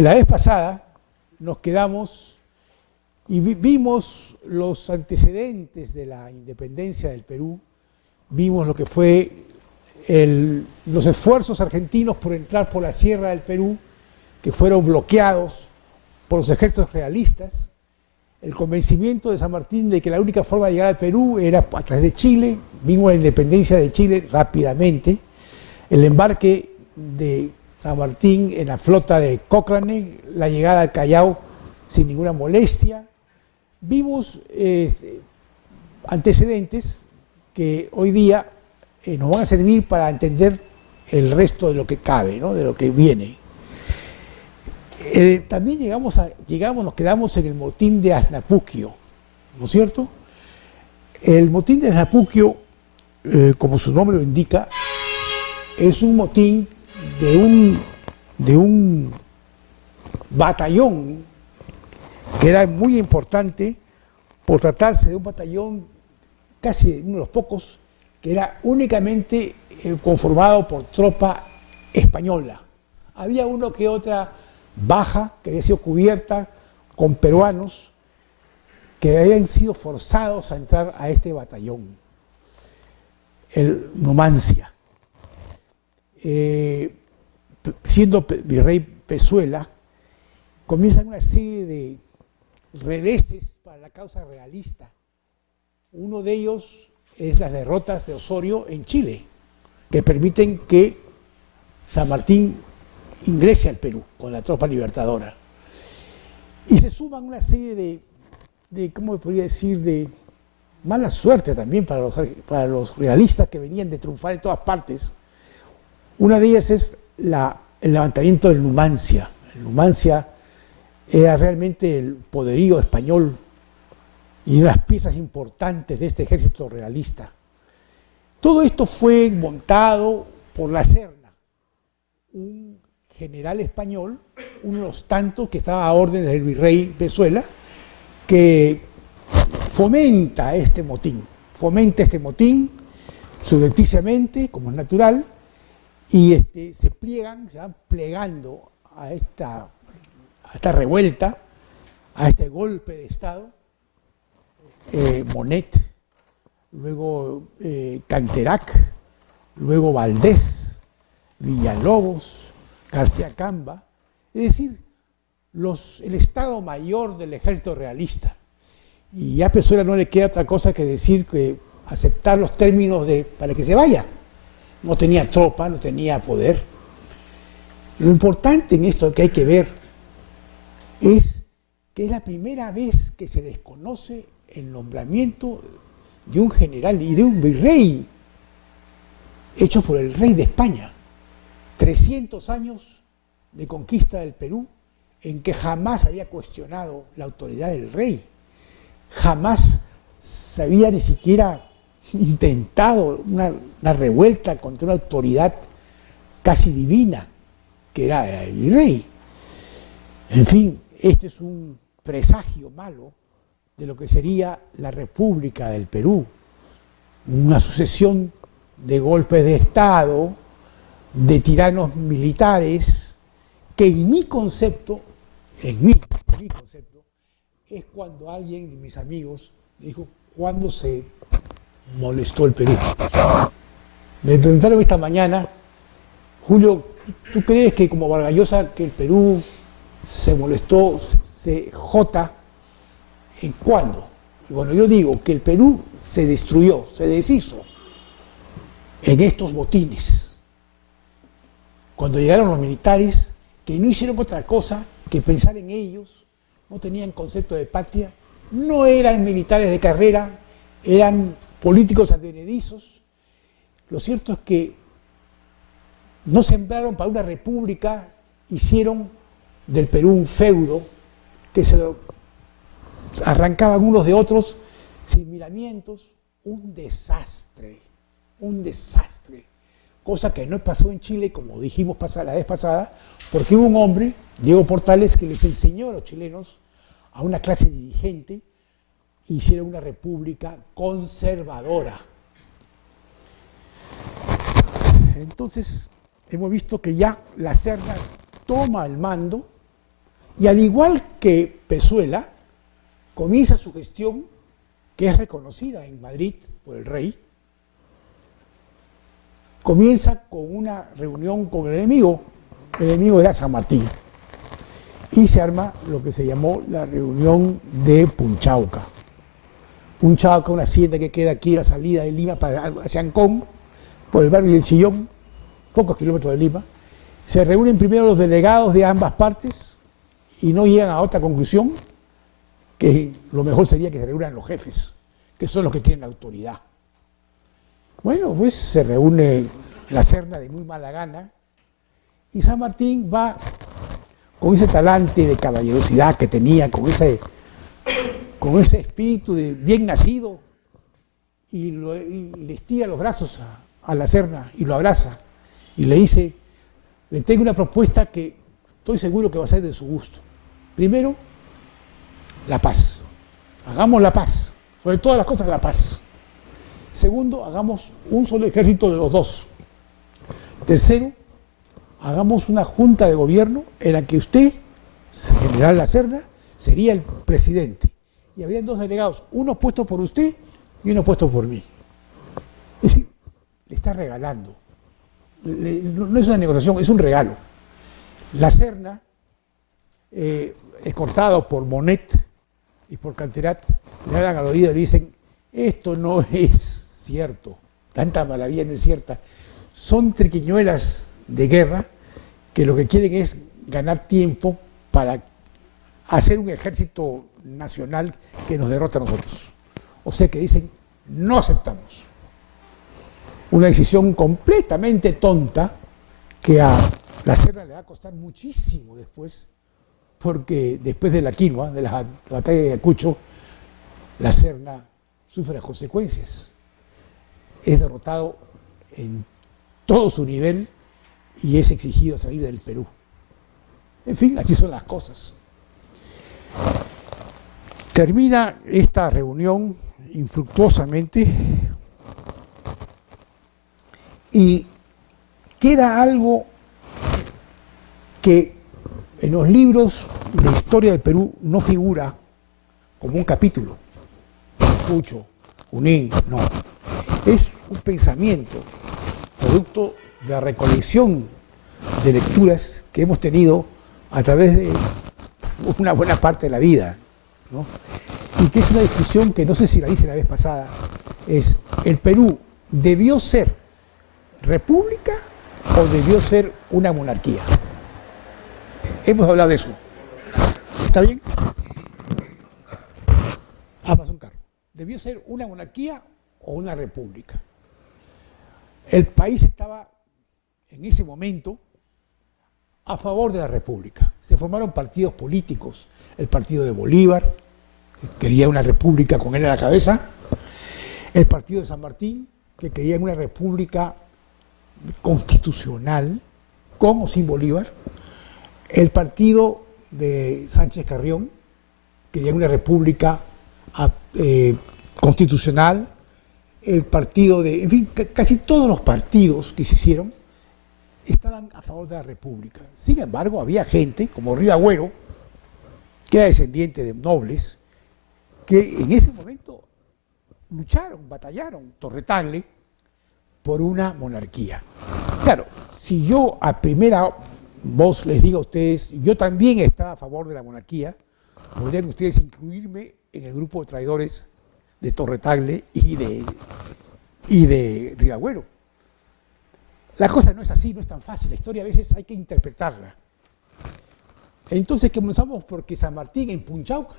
La vez pasada nos quedamos y vimos los antecedentes de la independencia del Perú, vimos lo que fue los esfuerzos argentinos por entrar por la sierra del Perú, que fueron bloqueados por los ejércitos realistas, el convencimiento de San Martín de que la única forma de llegar al Perú era a través de Chile, vimos la independencia de Chile rápidamente, el embarque de San Martín en la flota de Cochrane, la llegada al Callao sin ninguna molestia. Vimos antecedentes que hoy día nos van a servir para entender el resto de lo que cabe, ¿no? De lo que viene. También nos quedamos en el motín de Asnapuquio, ¿no es cierto? El motín de Asnapuquio, como su nombre lo indica, es un motín de un batallón que era muy importante por tratarse de un batallón casi uno de los pocos que era únicamente conformado por tropa española. Había uno que otra baja que había sido cubierta con peruanos que habían sido forzados a entrar a este batallón, el Numancia. Siendo virrey Pezuela, comienzan una serie de reveses para la causa realista. Uno de ellos es las derrotas de Osorio en Chile, que permiten que San Martín ingrese al Perú con la tropa libertadora. Y se suman una serie de ¿cómo podría decir?, de mala suerte también para los realistas que venían de triunfar en todas partes. Una de ellas es el levantamiento del Numancia. El Numancia era realmente el poderío español y una de las piezas importantes de este ejército realista. Todo esto fue montado por La Serna, un general español, uno de los tantos que estaba a órdenes del virrey Pezuela, que fomenta este motín subrepticiamente, como es natural, y se van plegando a esta revuelta, a este golpe de Estado. Monet, luego Canterac, luego Valdés, Villalobos, García Camba, es decir, el Estado Mayor del Ejército Realista. Y ya a Pezuela no le queda otra cosa que decir que aceptar los términos para que se vaya. No tenía tropa, no tenía poder. Lo importante en esto que hay que ver es que es la primera vez que se desconoce el nombramiento de un general y de un virrey hecho por el rey de España. 300 años de conquista del Perú en que jamás había cuestionado la autoridad del rey, jamás se había ni siquiera intentado una revuelta contra una autoridad casi divina que era el virrey. En fin, este es un presagio malo de lo que sería la República del Perú, una sucesión de golpes de Estado, de tiranos militares, que en mi concepto, es cuando alguien de mis amigos me dijo, ¿cuándo se molestó el Perú? Me preguntaron esta mañana, Julio, ¿tú crees que como Vargas Llosa que el Perú se molestó, ¿en cuándo? Y bueno, yo digo que el Perú se destruyó, se deshizo en estos motines. Cuando llegaron los militares, que no hicieron otra cosa que pensar en ellos, no tenían concepto de patria, no eran militares de carrera, eran políticos advenedizos. Lo cierto es que no sembraron para una república, hicieron del Perú un feudo que se lo arrancaban unos de otros sin miramientos, un desastre, cosa que no pasó en Chile, como dijimos la vez pasada, porque hubo un hombre, Diego Portales, que les enseñó a los chilenos, a una clase dirigente, hicieron una república conservadora. Entonces, hemos visto que ya La Serna toma el mando Y al igual que Pezuela, comienza su gestión, que es reconocida en Madrid por el rey, comienza con una reunión con el enemigo era San Martín, y se arma lo que se llamó la reunión de Punchauca. Punchauca, una hacienda que queda aquí a la salida de Lima hacia Ancón, por el barrio del Chillón, pocos kilómetros de Lima. Se reúnen primero los delegados de ambas partes y no llegan a otra conclusión, que lo mejor sería que se reúnan los jefes, que son los que tienen la autoridad. Bueno, pues se reúne la Serna de muy mala gana y San Martín va con ese talante de caballerosidad que tenía, con ese espíritu de bien nacido, y le estira los brazos a la Serna y lo abraza y le dice: le tengo una propuesta que estoy seguro que va a ser de su gusto. Primero, la paz. Hagamos la paz. Sobre todas las cosas, la paz. Segundo, hagamos un solo ejército de los dos. Tercero, hagamos una junta de gobierno en la que usted, general La Serna, sería el presidente. Y habían dos delegados, uno puesto por usted y uno puesto por mí. Es decir, le está regalando. No es una negociación, es un regalo. La Serna, escortado por Monet y por Canterat, le hablan al oído y le dicen: esto no es cierto, tanta maravilla no es cierta. Son triquiñuelas de guerra que lo que quieren es ganar tiempo para hacer un ejército nacional que nos derrota a nosotros. O sea que dicen: no aceptamos. Una decisión completamente tonta que a la Serna le va a costar muchísimo después, porque después de la quinoa, de la batalla de Ayacucho, la Serna sufre las consecuencias. Es derrotado en todo su nivel y es exigido a salir del Perú. En fin, así son las cosas. Termina esta reunión infructuosamente y queda algo que en los libros de historia del Perú no figura como un capítulo. Ayacucho, Junín, no. Es un pensamiento, producto de la recolección de lecturas que hemos tenido a través de una buena parte de la vida, ¿no? Y que es una discusión que no sé si la hice la vez pasada, es: ¿el Perú debió ser república o debió ser una monarquía? Hemos hablado de eso. ¿Está bien? Pasó un carro. ¿Debió ser una monarquía o una república? El país estaba en ese momento a favor de la república. Se formaron partidos políticos. El partido de Bolívar, que quería una república con él a la cabeza. El partido de San Martín, que quería una república constitucional, con o sin Bolívar. El partido de Sánchez Carrión, que quería una república constitucional. El partido de... En fin, casi todos los partidos que se hicieron estaban a favor de la república. Sin embargo, había gente, como Río Agüero, que era descendiente de nobles, que en ese momento lucharon, batallaron, Torretagle, por una monarquía. Claro, si yo a primera voz les digo a ustedes: yo también estaba a favor de la monarquía, podrían ustedes incluirme en el grupo de traidores de Torretagle y de Río Agüero. La cosa no es así, no es tan fácil. La historia a veces hay que interpretarla. Entonces comenzamos porque San Martín en Punchauca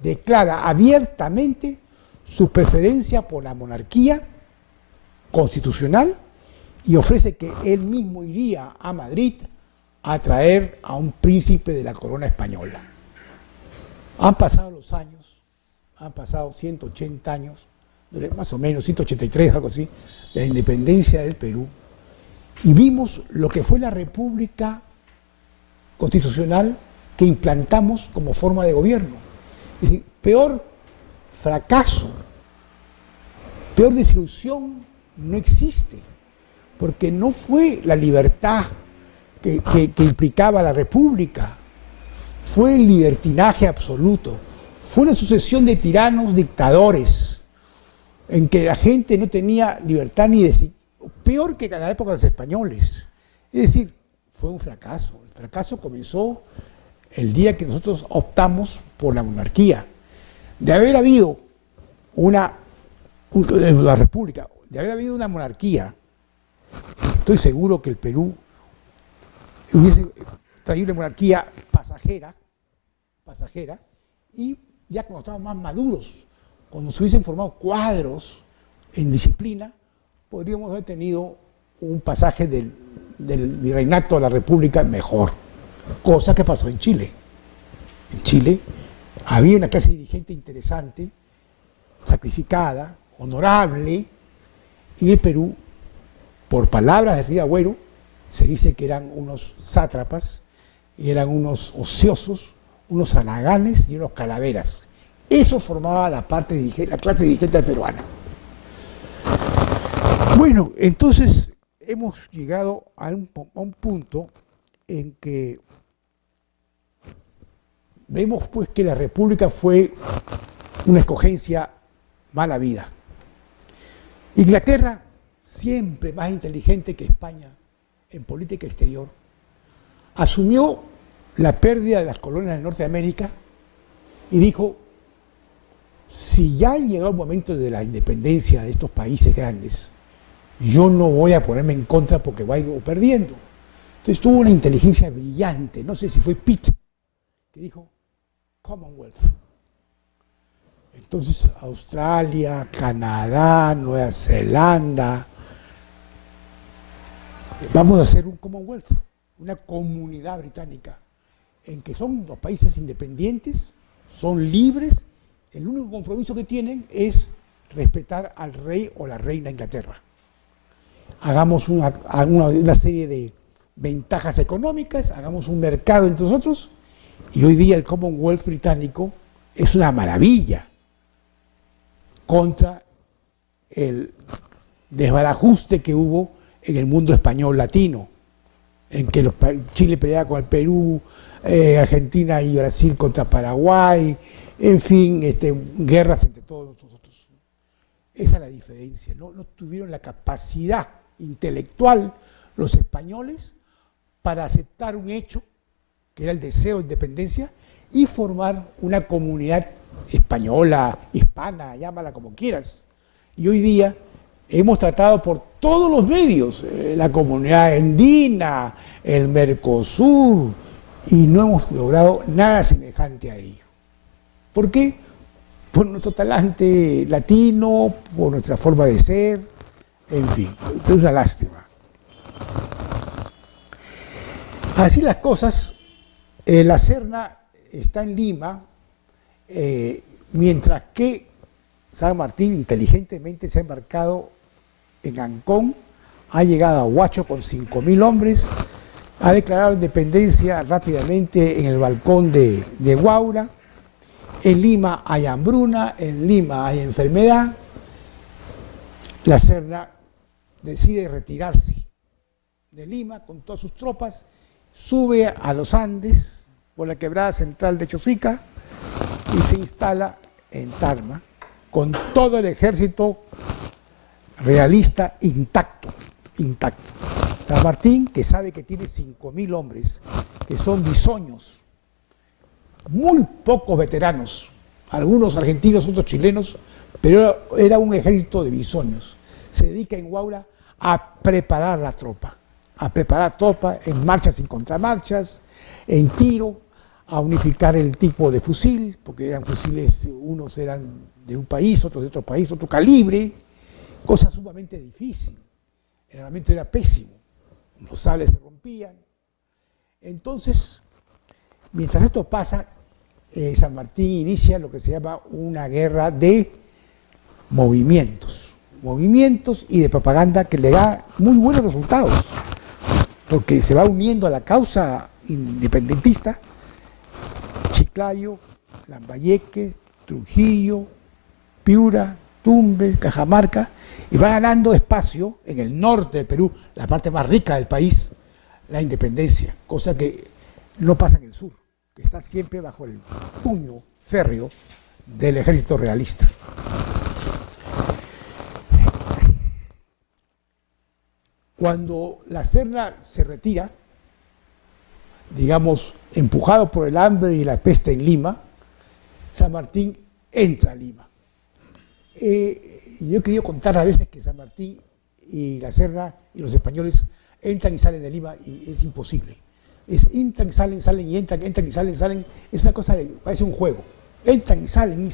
declara abiertamente su preferencia por la monarquía constitucional y ofrece que él mismo iría a Madrid a traer a un príncipe de la corona española. Han pasado los años, han pasado 180 años, más o menos 183, algo así, de la independencia del Perú, y vimos lo que fue la república constitucional que implantamos como forma de gobierno. Es decir, peor fracaso, peor desilusión no existe, porque no fue la libertad que implicaba la república, fue el libertinaje absoluto, fue una sucesión de tiranos, dictadores, en que la gente no tenía libertad ni de... Peor que en la época de los españoles. Es decir, fue un fracaso. El fracaso comenzó el día que nosotros optamos por la monarquía. De haber habido la república, de haber habido una monarquía, estoy seguro que el Perú hubiese traído una monarquía pasajera, y ya cuando estábamos más maduros, cuando se hubiesen formado cuadros en disciplina, podríamos haber tenido un pasaje del virreinato a la república mejor, cosa que pasó en Chile. En Chile había una clase dirigente interesante, sacrificada, honorable, y en el Perú, por palabras de Río Agüero, se dice que eran unos sátrapas, y eran unos ociosos, unos zanaganes y unos calaveras. Eso formaba la clase dirigente peruana. Bueno, entonces hemos llegado a un punto en que vemos pues que la República fue una escogencia mala vida. Inglaterra, siempre más inteligente que España en política exterior, asumió la pérdida de las colonias de Norteamérica y dijo, si ya ha llegado el momento de la independencia de estos países grandes, yo no voy a ponerme en contra porque vaya perdiendo. Entonces tuvo una inteligencia brillante, no sé si fue Pitt, que dijo Commonwealth. Entonces Australia, Canadá, Nueva Zelanda, vamos a hacer un Commonwealth, una comunidad británica, en que son los países independientes, son libres, el único compromiso que tienen es respetar al rey o la reina de Inglaterra. Hagamos una serie de ventajas económicas, hagamos un mercado entre nosotros, y hoy día el Commonwealth británico es una maravilla contra el desbarajuste que hubo en el mundo español latino, en que Chile peleaba con el Perú, Argentina y Brasil contra Paraguay, en fin, guerras entre todos nosotros. Esa es la diferencia, no tuvieron la capacidad intelectual los españoles para aceptar un hecho, que era el deseo de independencia, y formar una comunidad española, hispana, llámala como quieras. Y hoy día hemos tratado por todos los medios, la comunidad andina, el Mercosur, y no hemos logrado nada semejante a ello. ¿Por qué? Por nuestro talante latino, por nuestra forma de ser, en fin, es una lástima. Así las cosas, la Serna está en Lima, mientras que San Martín inteligentemente se ha embarcado en Ancón, ha llegado a Huacho con 5.000 hombres, ha declarado independencia rápidamente en el balcón de Huaura. En Lima hay hambruna, en Lima hay enfermedad. La Serna decide retirarse de Lima con todas sus tropas, sube a los Andes por la quebrada central de Chosica y se instala en Tarma con todo el ejército realista intacto. San Martín, que sabe que tiene 5.000 hombres, que son bisoños, muy pocos veteranos, algunos argentinos, otros chilenos, pero era un ejército de bisoños. Se dedica en Huaura a preparar la tropa, en marchas y contramarchas, en tiro, a unificar el tipo de fusil, porque eran fusiles, unos eran de un país, otros de otro país, otro calibre, cosa sumamente difícil. El armamento era pésimo, los sables se rompían. Entonces, mientras esto pasa, San Martín inicia lo que se llama una guerra de movimientos y de propaganda que le da muy buenos resultados, porque se va uniendo a la causa independentista Chiclayo, Lambayeque, Trujillo, Piura, Tumbes, Cajamarca, y va ganando espacio en el norte del Perú, la parte más rica del país, la independencia, cosa que no pasa en el sur. que está siempre bajo el puño férreo del ejército realista. Cuando la Serna se retira, digamos, empujado por el hambre y la peste en Lima, San Martín entra a Lima. Yo he querido contar a veces que San Martín y la Serna y los españoles entran y salen de Lima y es imposible. Entran, salen y entran y salen. Es una cosa, parece un juego. Entran y salen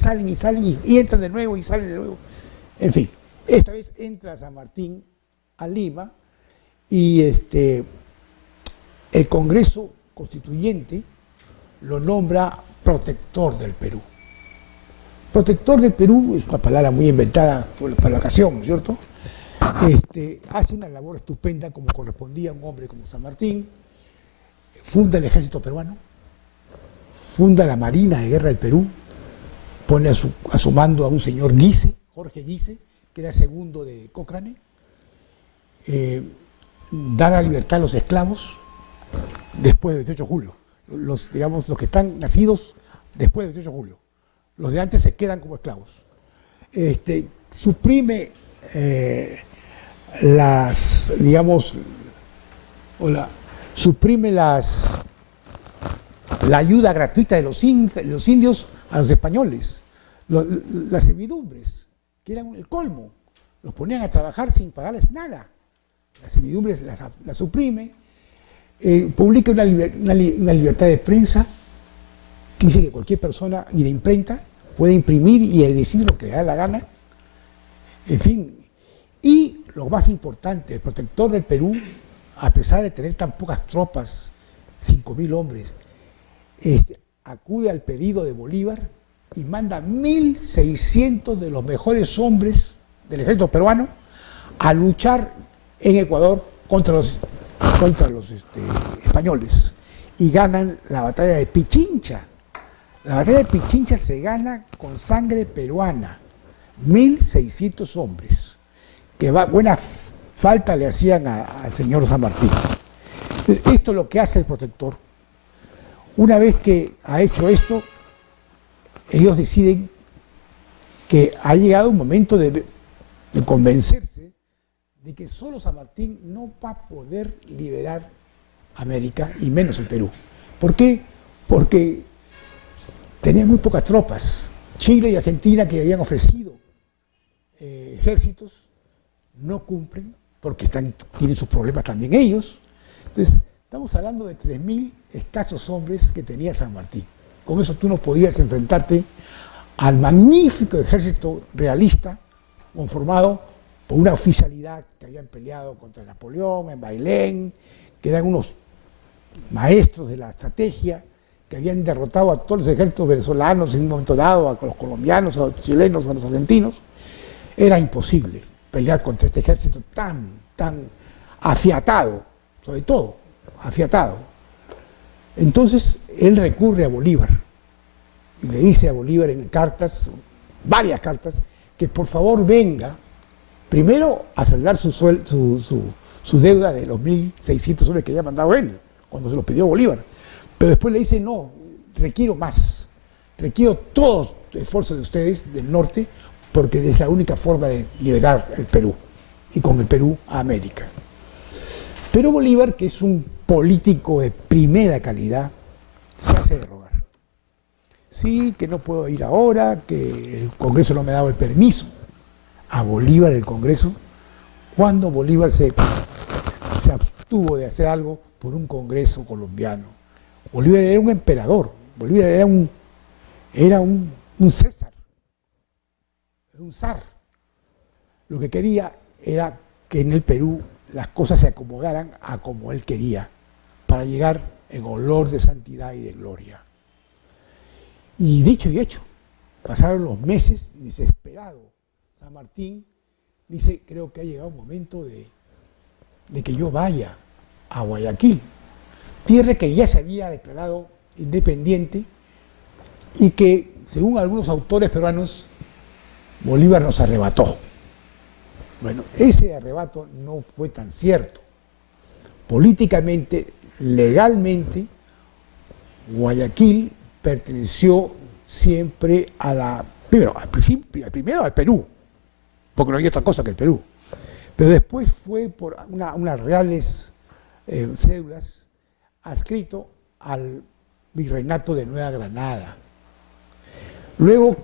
y entran de nuevo y salen de nuevo. En fin, esta vez entra San Martín a Lima y el Congreso Constituyente lo nombra protector del Perú. Protector del Perú es una palabra muy inventada para la ocasión, ¿no es cierto? Hace una labor estupenda como correspondía a un hombre como San Martín, funda el ejército peruano, funda la Marina de Guerra del Perú, pone a su mando a un señor Guise, Jorge Guise, que era segundo de Cochrane, da la libertad a los esclavos después del 18 de julio, los que están nacidos después del 18 de julio. Los de antes se quedan como esclavos. Suprime la ayuda gratuita de los indios a los españoles. Las servidumbres, que eran el colmo, los ponían a trabajar sin pagarles nada. Las servidumbres las suprime. Publica una libertad de prensa que dice que cualquier persona y de imprenta puede imprimir y decir lo que le da la gana. En fin, y lo más importante, el protector del Perú, a pesar de tener tan pocas tropas, 5.000 hombres, acude al pedido de Bolívar y manda 1.600 de los mejores hombres del ejército peruano a luchar en Ecuador contra los españoles y ganan la batalla de Pichincha. La batalla de Pichincha se gana con sangre peruana, 1.600 hombres, que buena falta le hacían al señor San Martín. Entonces, esto es lo que hace el protector. Una vez que ha hecho esto, ellos deciden que ha llegado un momento de convencerse de que solo San Martín no va a poder liberar América, y menos el Perú. ¿Por qué? Porque tenían muy pocas tropas. Chile y Argentina, que habían ofrecido ejércitos, no cumplen, porque tienen sus problemas también ellos. Entonces, estamos hablando de 3.000 escasos hombres que tenía San Martín. Con eso tú no podías enfrentarte al magnífico ejército realista conformado por una oficialidad que habían peleado contra Napoleón, en Bailén, que eran unos maestros de la estrategia, que habían derrotado a todos los ejércitos venezolanos en un momento dado, a los colombianos, a los chilenos, a los argentinos. Era imposible pelear contra este ejército tan afiatado, sobre todo afiatado. Entonces él recurre a Bolívar y le dice a Bolívar en cartas, varias cartas, que por favor venga primero a saldar su deuda de los 1.600 hombres que había mandado él cuando se los pidió Bolívar. Pero después le dice, no, requiero más, requiero todo el esfuerzo de ustedes del norte, porque es la única forma de liberar el Perú, y con el Perú a América. Pero Bolívar, que es un político de primera calidad, se hace de rogar. Sí, que no puedo ir ahora, que el Congreso no me ha dado el permiso. A Bolívar el Congreso, cuando Bolívar se abstuvo de hacer algo por un Congreso colombiano. Bolívar era un emperador, Bolívar era un César, un zar. Lo que quería era que en el Perú las cosas se acomodaran a como él quería, para llegar en olor de santidad y de gloria. Y dicho y hecho, pasaron los meses y desesperado San Martín dice, creo que ha llegado un momento de que yo vaya a Guayaquil, tierra que ya se había declarado independiente y que, según algunos autores peruanos, Bolívar nos arrebató. Bueno, ese arrebato no fue tan cierto. Políticamente, legalmente, Guayaquil perteneció siempre a la, primero al Perú, porque no había otra cosa que el Perú, pero después fue por unas reales cédulas adscrito al virreinato de Nueva Granada. Luego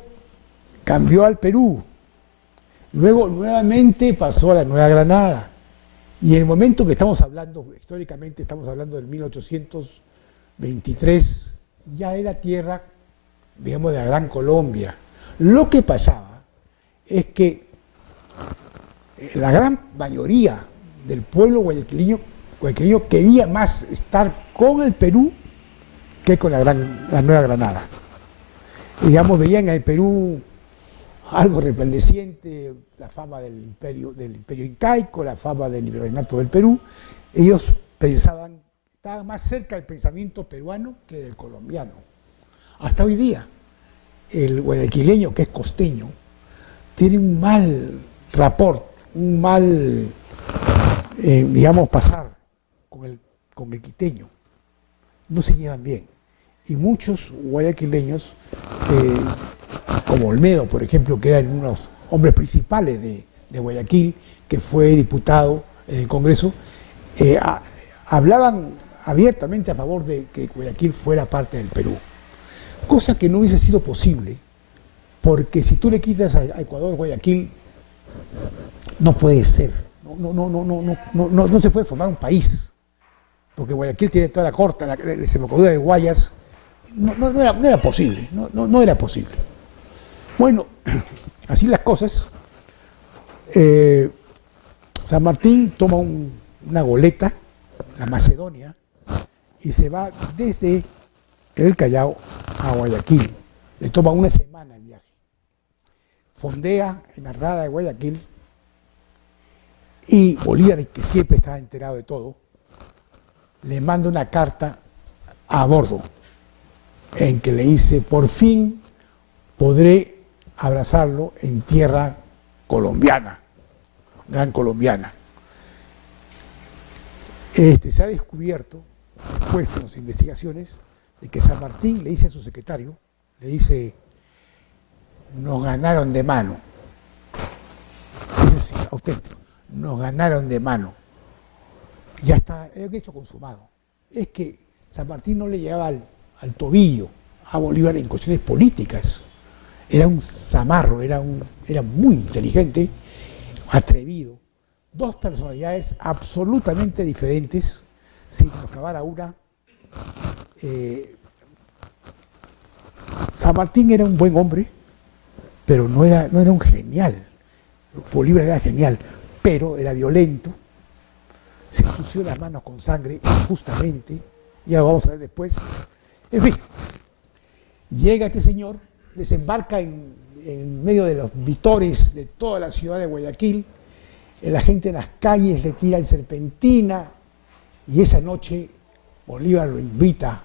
cambió al Perú, luego nuevamente pasó a la Nueva Granada, y en el momento que estamos hablando, históricamente estamos hablando del 1823, ya era tierra, digamos, de la Gran Colombia. Lo que pasaba es que la gran mayoría del pueblo guayaquileño quería más estar con el Perú que con la Nueva Granada. Digamos, veían en el Perú algo resplandeciente, la fama del imperio incaico, la fama del virreinato del Perú. Ellos pensaban, estaban más cerca del pensamiento peruano que del colombiano. Hasta hoy día, el guayaquileño, que es costeño, tiene un mal rapport, un mal, digamos, pasar con el quiteño. No se llevan bien. Y muchos guayaquileños, como Olmedo, por ejemplo, que eran unos hombres principales de Guayaquil, que fue diputado en el Congreso, hablaban abiertamente a favor de que Guayaquil fuera parte del Perú. Cosa que no hubiese sido posible, porque si tú le quitas a Ecuador Guayaquil, no puede ser, no se puede formar un país, porque Guayaquil tiene toda la costa, la desembocadura de Guayas, no era posible, no era posible. Bueno, así las cosas, San Martín toma una goleta, la Macedonia, y se va desde el Callao a Guayaquil. Le toma una semana el viaje. Fondea en la rada de Guayaquil y Bolívar, que siempre estaba enterado de todo, le manda una carta a bordo en que le dice: por fin podré abrazarlo en tierra colombiana, gran colombiana. Se ha descubierto, después con las investigaciones, de que San Martín le dice a su secretario, le dice: nos ganaron de mano. Eso sí, auténtico, nos ganaron de mano. Ya está, era un hecho consumado. Es que San Martín no le llegaba al tobillo a Bolívar en cuestiones políticas. Era un zamarro, era muy inteligente, atrevido. Dos personalidades absolutamente diferentes, sin acabar a una. San Martín era un buen hombre, pero no era un genial. Bolívar era genial, pero era violento, se ensució las manos con sangre injustamente, ya lo vamos a ver después. En fin, llega este señor, desembarca en medio de los vitores de toda la ciudad de Guayaquil, la gente en las calles le tira en serpentina, y esa noche Bolívar lo invita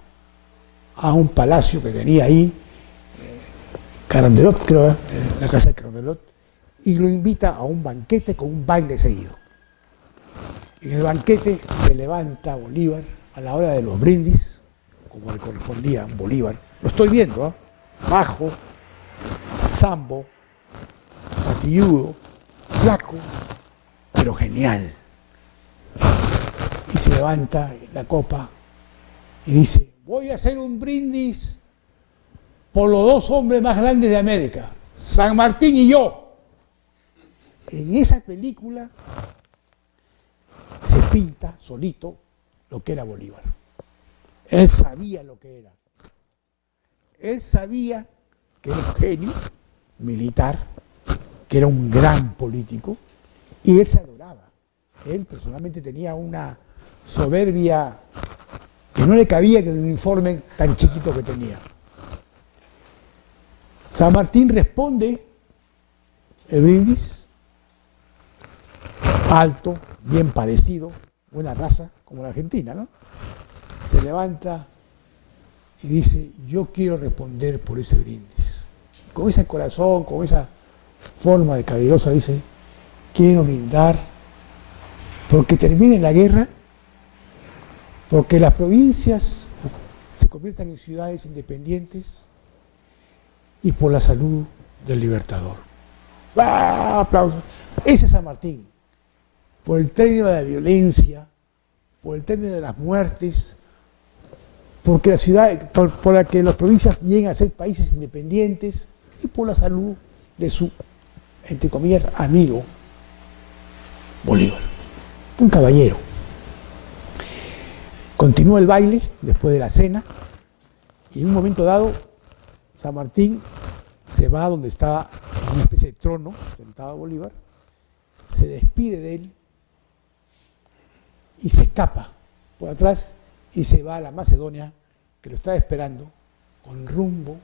a un palacio que tenía ahí, Carondelet, creo, la casa de Carondelet, y lo invita a un banquete con un baile seguido. En el banquete se levanta Bolívar a la hora de los brindis, como le correspondía a Bolívar. Lo estoy viendo, ¿eh? Bajo, sambo, patilludo, flaco, pero genial. Y se levanta la copa y dice: voy a hacer un brindis por los dos hombres más grandes de América, San Martín y yo. En esa película se pinta solito lo que era Bolívar. Él sabía lo que era. Él sabía que era un genio militar, que era un gran político, y él se adoraba. Él personalmente tenía una soberbia que no le cabía en el uniforme tan chiquito que tenía. San Martín responde el brindis, alto, bien parecido, buena raza, como la Argentina, ¿no? Se levanta y dice: yo quiero responder por ese brindis. Con ese corazón, con esa forma de caballerosa, dice: quiero brindar porque termine la guerra, porque las provincias se conviertan en ciudades independientes y por la salud del Libertador. ¡Ah! Aplausos. Ese es San Martín. Por el término de la violencia, por el término de las muertes, porque la ciudad, por la que las provincias lleguen a ser países independientes y por la salud de su, entre comillas, amigo Bolívar. Un caballero. Continúa el baile después de la cena y en un momento dado San Martín se va a donde estaba en una especie de trono, sentado Bolívar, se despide de él y se escapa por atrás y se va a la Macedonia que lo estaba esperando con rumbo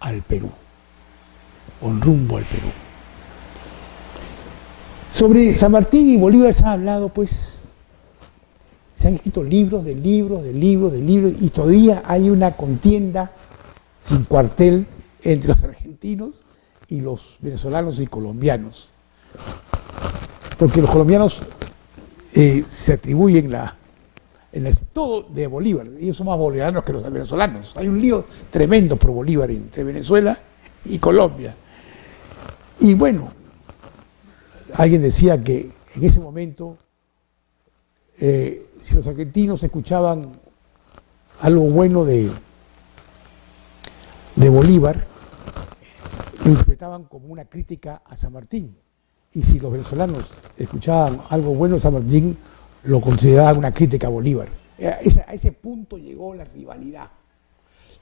al Perú. Con rumbo al Perú. Sobre San Martín y Bolívar se ha hablado, pues, se han escrito libros de libros, de libros, de libros, y todavía hay una contienda sin cuartel entre los argentinos y los venezolanos y colombianos. Porque los colombianos se atribuyen todo de Bolívar. Ellos son más bolivarianos que los venezolanos. Hay un lío tremendo por Bolívar entre Venezuela y Colombia. Y bueno, alguien decía que en ese momento, si los argentinos escuchaban algo bueno de Bolívar, lo interpretaban como una crítica a San Martín. Y si los venezolanos escuchaban algo bueno de San Martín, lo consideraban una crítica a Bolívar. A ese punto llegó la rivalidad.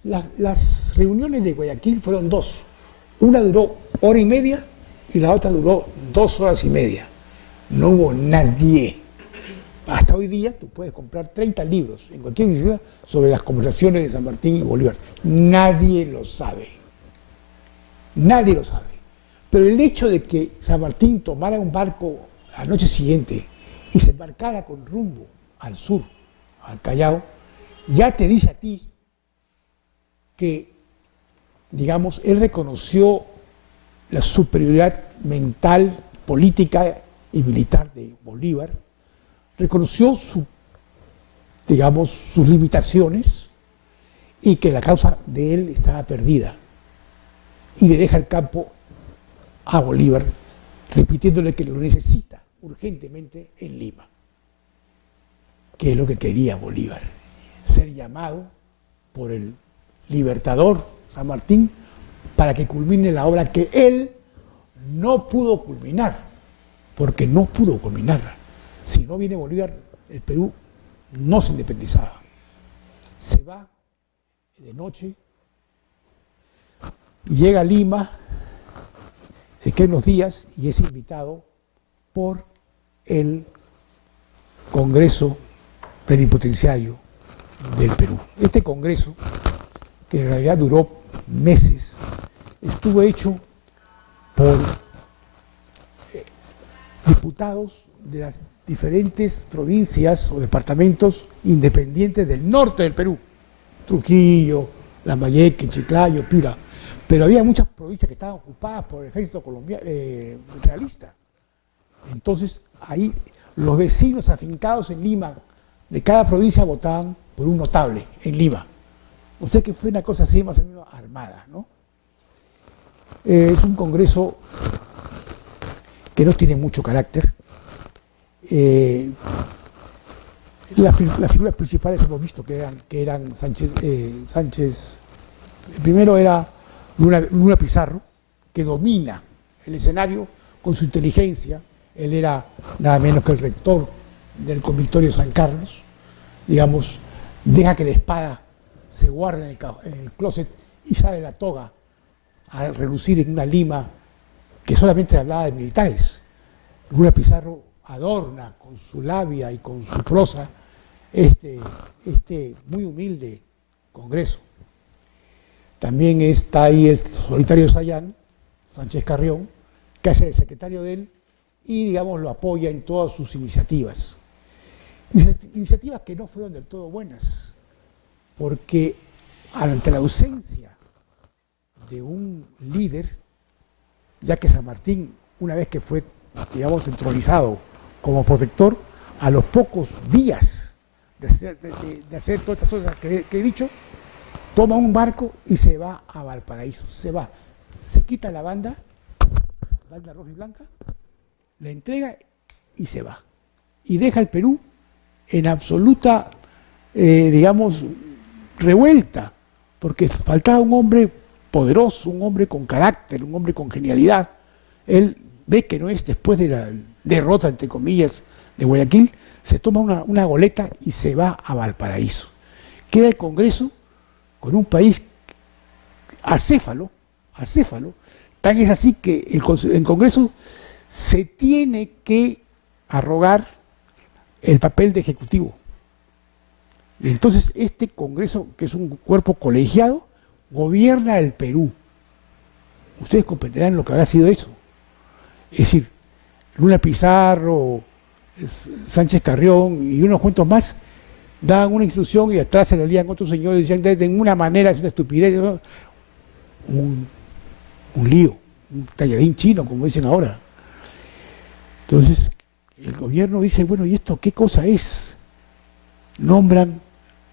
Las reuniones de Guayaquil fueron dos. Una duró 1h30 y la otra duró 2 horas y media. No hubo nadie. Hasta hoy día tú puedes comprar 30 libros en cualquier universidad sobre las conversaciones de San Martín y Bolívar. Nadie lo sabe. Nadie lo sabe. Pero el hecho de que San Martín tomara un barco la noche siguiente y se embarcara con rumbo al sur, al Callao, ya te dice a ti que, digamos, él reconoció la superioridad mental, política y militar de Bolívar, reconoció sus limitaciones y que la causa de él estaba perdida. Y le deja el campo a Bolívar, repitiéndole que lo necesita urgentemente en Lima. Que es lo que quería Bolívar, ser llamado por el Libertador San Martín para que culmine la obra que él no pudo culminar, porque no pudo culminarla. Si no viene Bolívar, el Perú no se independizaba. Se va de noche, llega a Lima, se queda unos días y es invitado por el Congreso Plenipotenciario del Perú. Este congreso, que en realidad duró meses, estuvo hecho por diputados de las diferentes provincias o departamentos independientes del norte del Perú, Trujillo, Lambayeque, Chiclayo, Piura, pero había muchas provincias que estaban ocupadas por el ejército colombiano realista. Entonces, ahí los vecinos afincados en Lima de cada provincia votaban por un notable en Lima. O sea que fue una cosa así más o menos armada, ¿no? Es un congreso que no tiene mucho carácter. Las figuras principales hemos visto que eran Sánchez. El primero era Luna Pizarro, que domina el escenario con su inteligencia. Él era nada menos que el rector del Convictorio San Carlos. Digamos, deja que la espada se guarde en el closet y sale la toga a relucir en una Lima que solamente hablaba de militares. Luna Pizarro adorna con su labia y con su prosa este muy humilde congreso. También está ahí el solitario Sayán, Sánchez Carrión, que hace de secretario de él y, digamos, lo apoya en todas sus iniciativas. Iniciativas que no fueron del todo buenas, porque ante la ausencia de un líder, ya que San Martín, una vez que fue, digamos, entronizado como protector, a los pocos días de hacer todas estas cosas que he dicho, toma un barco y se va a Valparaíso, se va, se quita la banda roja y blanca, la entrega y se va. Y deja el Perú en absoluta, digamos, revuelta, porque faltaba un hombre poderoso, un hombre con carácter, un hombre con genialidad. Él ve que no es, después de la derrota, entre comillas, de Guayaquil, se toma una goleta y se va a Valparaíso. Queda el Congreso con un país acéfalo, tan es así que el Congreso se tiene que arrogar el papel de ejecutivo. Entonces este Congreso, que es un cuerpo colegiado, gobierna el Perú. Ustedes comprenderán lo que habrá sido eso. Es decir, Luna Pizarro, Sánchez Carrión y unos cuantos más daban una instrucción y atrás se le leían otros señores y decían de ninguna manera es una estupidez, ¿no? Un lío, un talladín chino, como dicen ahora. Entonces, el gobierno dice, bueno, ¿y esto qué cosa es? Nombran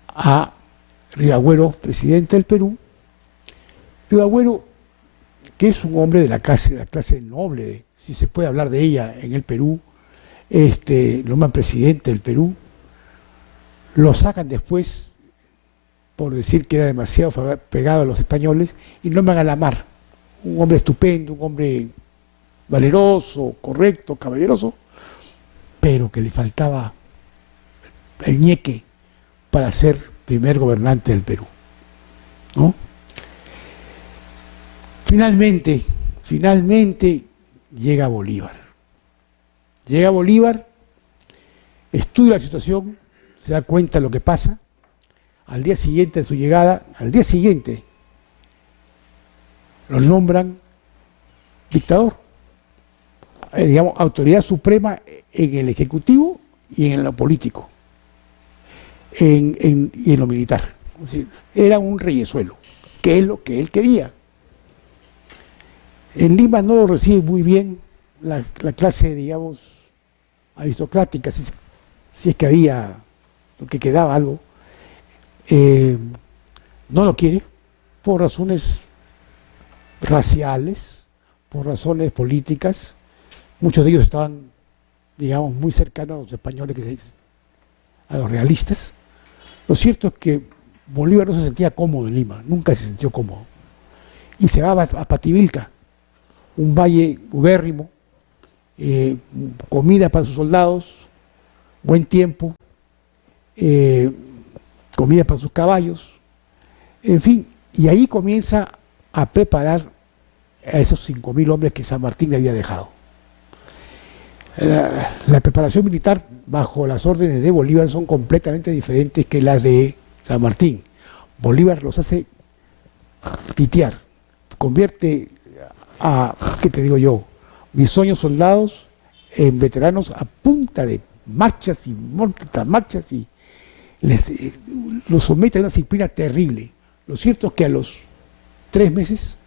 a Rivagüero presidente del Perú. Rivagüero, que es un hombre de la clase noble, si se puede hablar de ella en el Perú, nombran presidente del Perú, lo sacan después por decir que era demasiado pegado a los españoles y nombran a Lamar, un hombre estupendo, un hombre valeroso, correcto, caballeroso, pero que le faltaba el ñeque para ser primer gobernante del Perú, ¿no? Finalmente llega Bolívar. Llega Bolívar, estudia la situación, se da cuenta de lo que pasa. Al día siguiente de su llegada, lo nombran dictador, digamos, autoridad suprema en el ejecutivo y en lo político, y en lo militar. Es decir, era un reyesuelo, que es lo que él quería. En Lima no lo recibe muy bien la clase, digamos, aristocrática, si es que había, lo que quedaba algo. No lo quiere por razones raciales, por razones políticas. Muchos de ellos estaban, digamos, muy cercanos a los españoles, a los realistas. Lo cierto es que Bolívar no se sentía cómodo en Lima, nunca se sintió cómodo. Y se va a Pativilca, un valle ubérrimo, comida para sus soldados, buen tiempo, comida para sus caballos, en fin, y ahí comienza a preparar a esos 5.000 hombres que San Martín le había dejado. La preparación militar bajo las órdenes de Bolívar son completamente diferentes que las de San Martín. Bolívar los hace pitear, convierte a, ¿qué te digo yo?, bisoños soldados en veteranos a punta de marchas y marchas y los somete a una disciplina terrible. Lo cierto es que a los 3 meses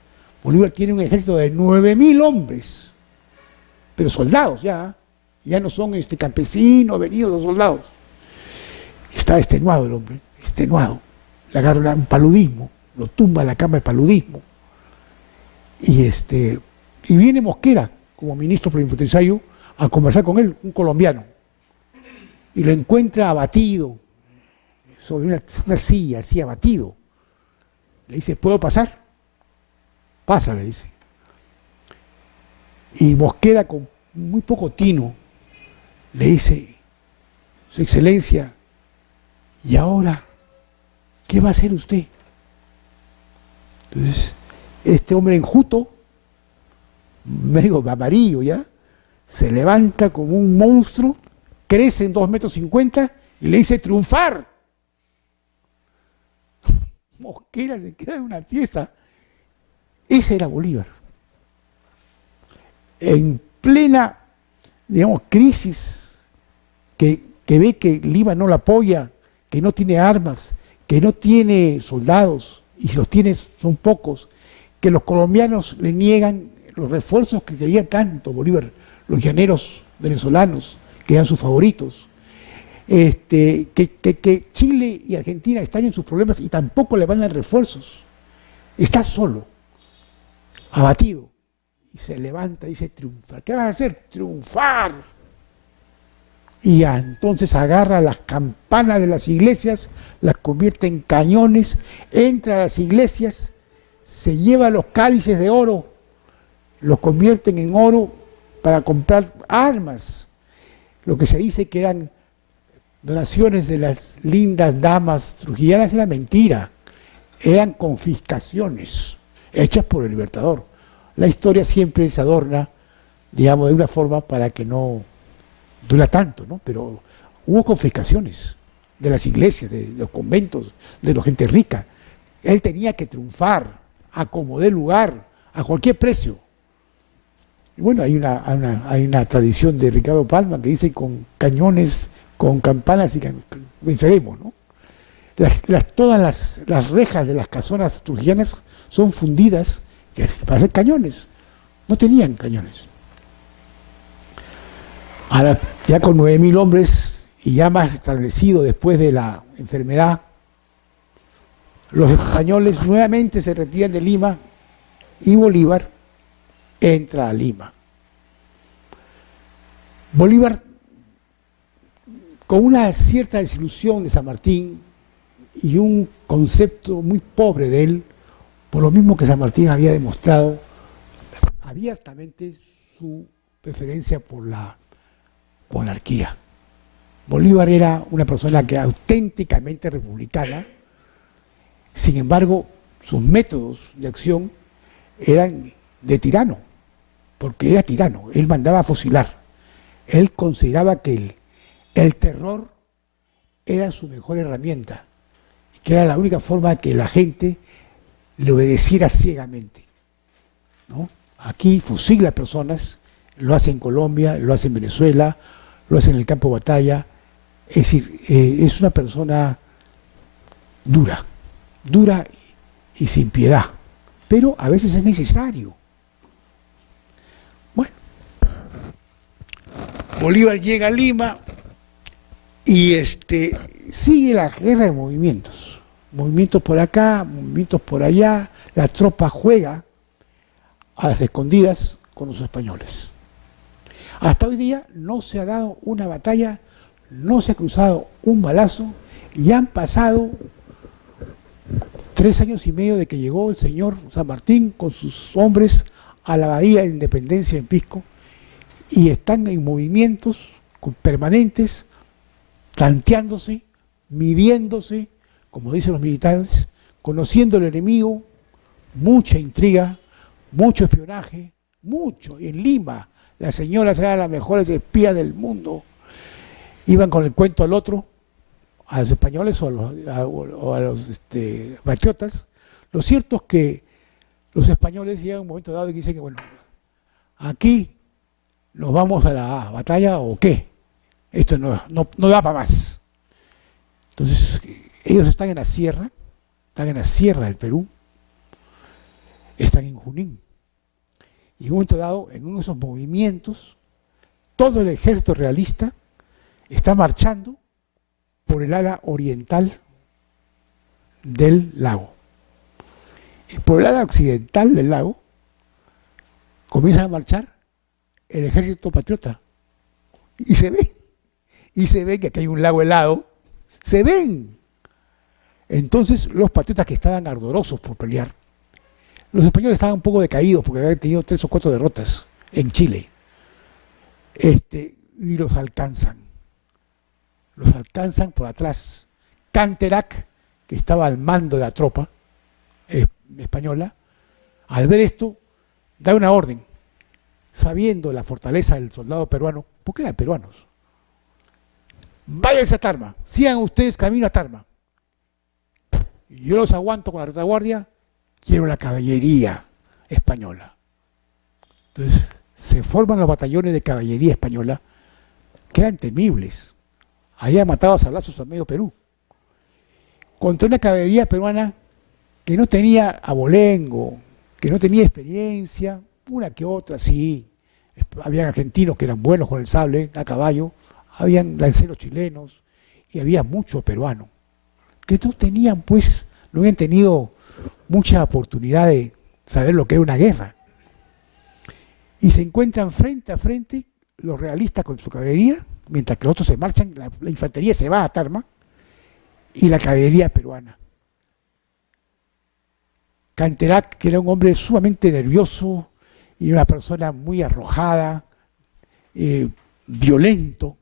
Bolívar tiene un ejército de 9.000 hombres, pero soldados ya no son campesinos venidos los soldados. Está extenuado el hombre, extenuado. Le agarra un paludismo, lo tumba a la cama de paludismo. Y viene Mosquera como ministro plenipotenciario a conversar con él, un colombiano, y lo encuentra abatido sobre una silla, así abatido. Le dice, ¿puedo pasar? Pasa, le dice. Y Mosquera, con muy poco tino, le dice, Su Excelencia, ¿y ahora qué va a hacer usted? Entonces, este hombre enjuto, medio amarillo ya, se levanta como un monstruo, crece en 2,50 m y le dice, triunfar. Mosquera se queda en una pieza. Ese era Bolívar. En plena, digamos, crisis, que ve que Lima no la apoya, que no tiene armas, que no tiene soldados, y si los tiene son pocos, que los colombianos le niegan los refuerzos que quería tanto Bolívar, los llaneros venezolanos, que eran sus favoritos, que Chile y Argentina están en sus problemas y tampoco le van a dar refuerzos. Está solo, abatido, y se levanta y dice triunfar. ¿Qué vas a hacer? Triunfar. Y ya, entonces agarra las campanas de las iglesias, las convierte en cañones, entra a las iglesias, se lleva los cálices de oro, los convierten en oro para comprar armas. Lo que se dice que eran donaciones de las lindas damas trujillanas era mentira, eran confiscaciones hechas por el Libertador. La historia siempre se adorna, digamos, de una forma para que no dura tanto, ¿no? Pero hubo confiscaciones de las iglesias, de los conventos, de la gente rica. Él tenía que triunfar, a como dé lugar, a cualquier precio. Y bueno, hay una tradición de Ricardo Palma que dice con cañones, con campanas y venceremos, ¿no? Todas las rejas de las casonas trujillanas son fundidas para hacer cañones. No tenían cañones. Ahora, ya con 9.000 hombres y ya más establecido después de la enfermedad, los españoles nuevamente se retiran de Lima y Bolívar entra a Lima. Bolívar, con una cierta desilusión de San Martín y un concepto muy pobre de él, por lo mismo que San Martín había demostrado abiertamente su preferencia por la monarquía. Bolívar era una persona que auténticamente republicana, sin embargo, sus métodos de acción eran de tirano, porque era tirano, él mandaba a fusilar. Él consideraba que el terror era su mejor herramienta, que era la única forma que la gente le obedeciera ciegamente, ¿no? Aquí fusila personas, lo hace en Colombia, lo hace en Venezuela, lo hace en el campo de batalla. Es decir, es una persona dura y sin piedad, pero a veces es necesario. Bueno, Bolívar llega a Lima y sigue la guerra de movimientos por acá, movimientos por allá. La tropa juega a las escondidas con los españoles. Hasta hoy día no se ha dado una batalla, no se ha cruzado un balazo y han pasado 3 años y medio de que llegó el señor San Martín con sus hombres a la Bahía de Independencia en Pisco y están en movimientos permanentes, tanteándose, midiéndose, como dicen los militares, conociendo el enemigo, mucha intriga, mucho espionaje, mucho. En Lima, las señoras eran las mejores espías del mundo. Iban con el cuento al otro, a los españoles o a los patriotas. Lo cierto es que los españoles llegan a un momento dado y dicen que, bueno, aquí nos vamos a la batalla o qué. Esto no da para más. Entonces, ellos están en la sierra del Perú, están en Junín. Y en un momento dado, en uno de esos movimientos, todo el ejército realista está marchando por el ala oriental del lago. Y por el ala occidental del lago comienza a marchar el ejército patriota. Y se ve que aquí hay un lago helado, se ven. Entonces los patriotas que estaban ardorosos por pelear, los españoles estaban un poco decaídos porque habían tenido 3 o 4 derrotas en Chile, y los alcanzan por atrás. Canterac, que estaba al mando de la tropa española, al ver esto, da una orden, sabiendo la fortaleza del soldado peruano, porque eran peruanos: váyanse a Tarma, sigan ustedes camino a Tarma. Y yo los aguanto con la retaguardia, quiero la caballería española. Entonces se forman los batallones de caballería española, que eran temibles. Había matado a sablazos a medio Perú, contra una caballería peruana que no tenía abolengo, que no tenía experiencia, una que otra sí. Habían argentinos que eran buenos con el sable a caballo, habían lanceros chilenos, y había muchos peruanos que no tenían, pues, no habían tenido mucha oportunidad de saber lo que era una guerra. Y se encuentran frente a frente los realistas con su caballería, mientras que los otros se marchan, la infantería se va a Tarma, y la caballería peruana. Canterac, que era un hombre sumamente nervioso y una persona muy arrojada, violento,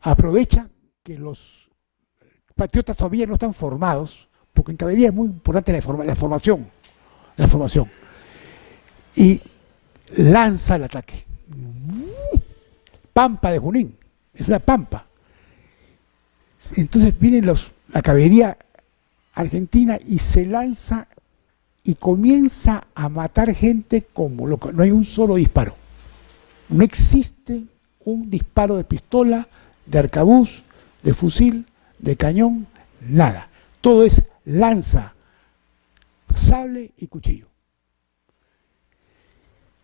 aprovecha que los patriotas todavía no están formados, porque en caballería es muy importante la formación, y lanza el ataque. Pampa de Junín, es una pampa. Entonces viene la caballería argentina y se lanza y comienza a matar gente como loco. No hay un solo disparo. No existe un disparo de pistola, de arcabuz, de fusil, de cañón, nada. Todo es lanza, sable y cuchillo.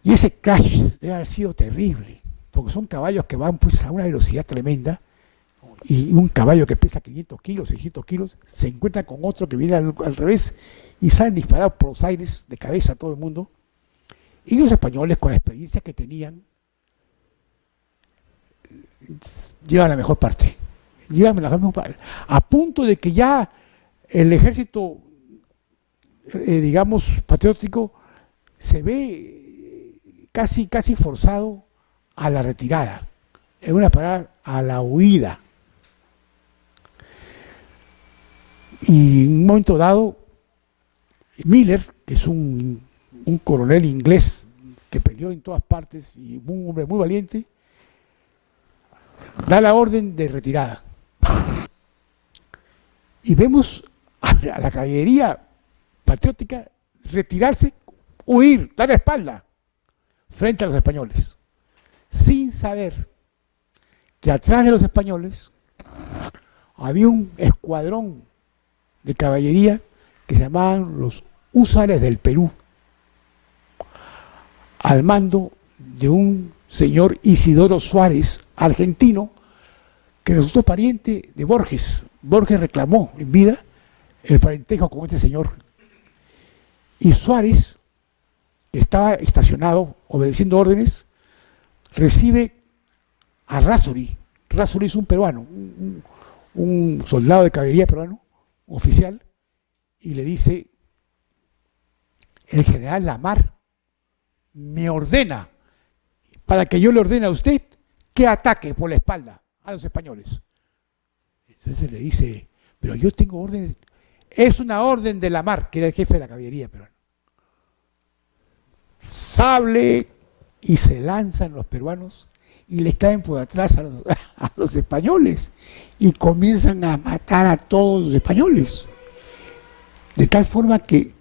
Y ese crash debe haber sido terrible, porque son caballos que van pues a una velocidad tremenda, y un caballo que pesa 500 kilos, 600 kilos, se encuentra con otro que viene al revés y salen disparados por los aires de cabeza a todo el mundo. Y los españoles, con la experiencia que tenían, llevan la mejor parte. A punto de que ya el ejército, digamos, patriótico, se ve casi forzado a la retirada, en una parada a la huida. Y en un momento dado, Miller, que es un coronel inglés que peleó en todas partes y un hombre muy valiente, da la orden de retirada. Y vemos a la caballería patriótica retirarse, huir, dar la espalda frente a los españoles, sin saber que atrás de los españoles había un escuadrón de caballería que se llamaban los húsares del Perú, al mando de un señor Isidoro Suárez, argentino, que resultó pariente de Borges. Borges reclamó en vida el parentesco con este señor. Y Suárez, que estaba estacionado, obedeciendo órdenes, recibe a Errázuriz. Errázuriz es un peruano, un soldado de caballería peruano, oficial, y le dice: el general Lamar me ordena, para que yo le ordene a usted, que ataque por la espalda a los españoles. Entonces le dice: pero yo tengo orden. Es una orden de Lamar, que era el jefe de la caballería peruana. Sable, y se lanzan los peruanos y les caen por atrás a los españoles y comienzan a matar a todos los españoles. De tal forma que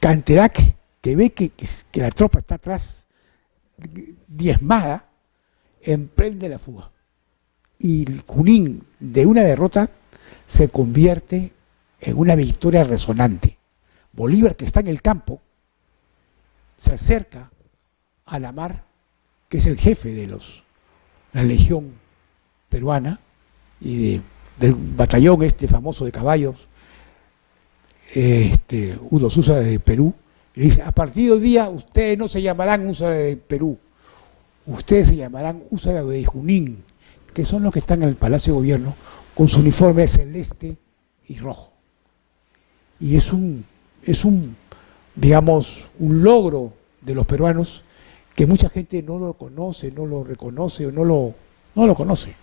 Canterac, que ve que la tropa está atrás diezmada, emprende la fuga. Y Junín, de una derrota, se convierte en una victoria resonante. Bolívar, que está en el campo, se acerca a Lamar, que es el jefe de la legión peruana y del batallón famoso de caballos, unos húsares de Perú, y dice: a partir de hoy día ustedes no se llamarán húsares de Perú, ustedes se llamarán húsares de Junín, que son los que están en el Palacio de Gobierno con su uniforme celeste y rojo. Y es digamos, un logro de los peruanos que mucha gente no lo conoce, no lo reconoce, o no lo conoce.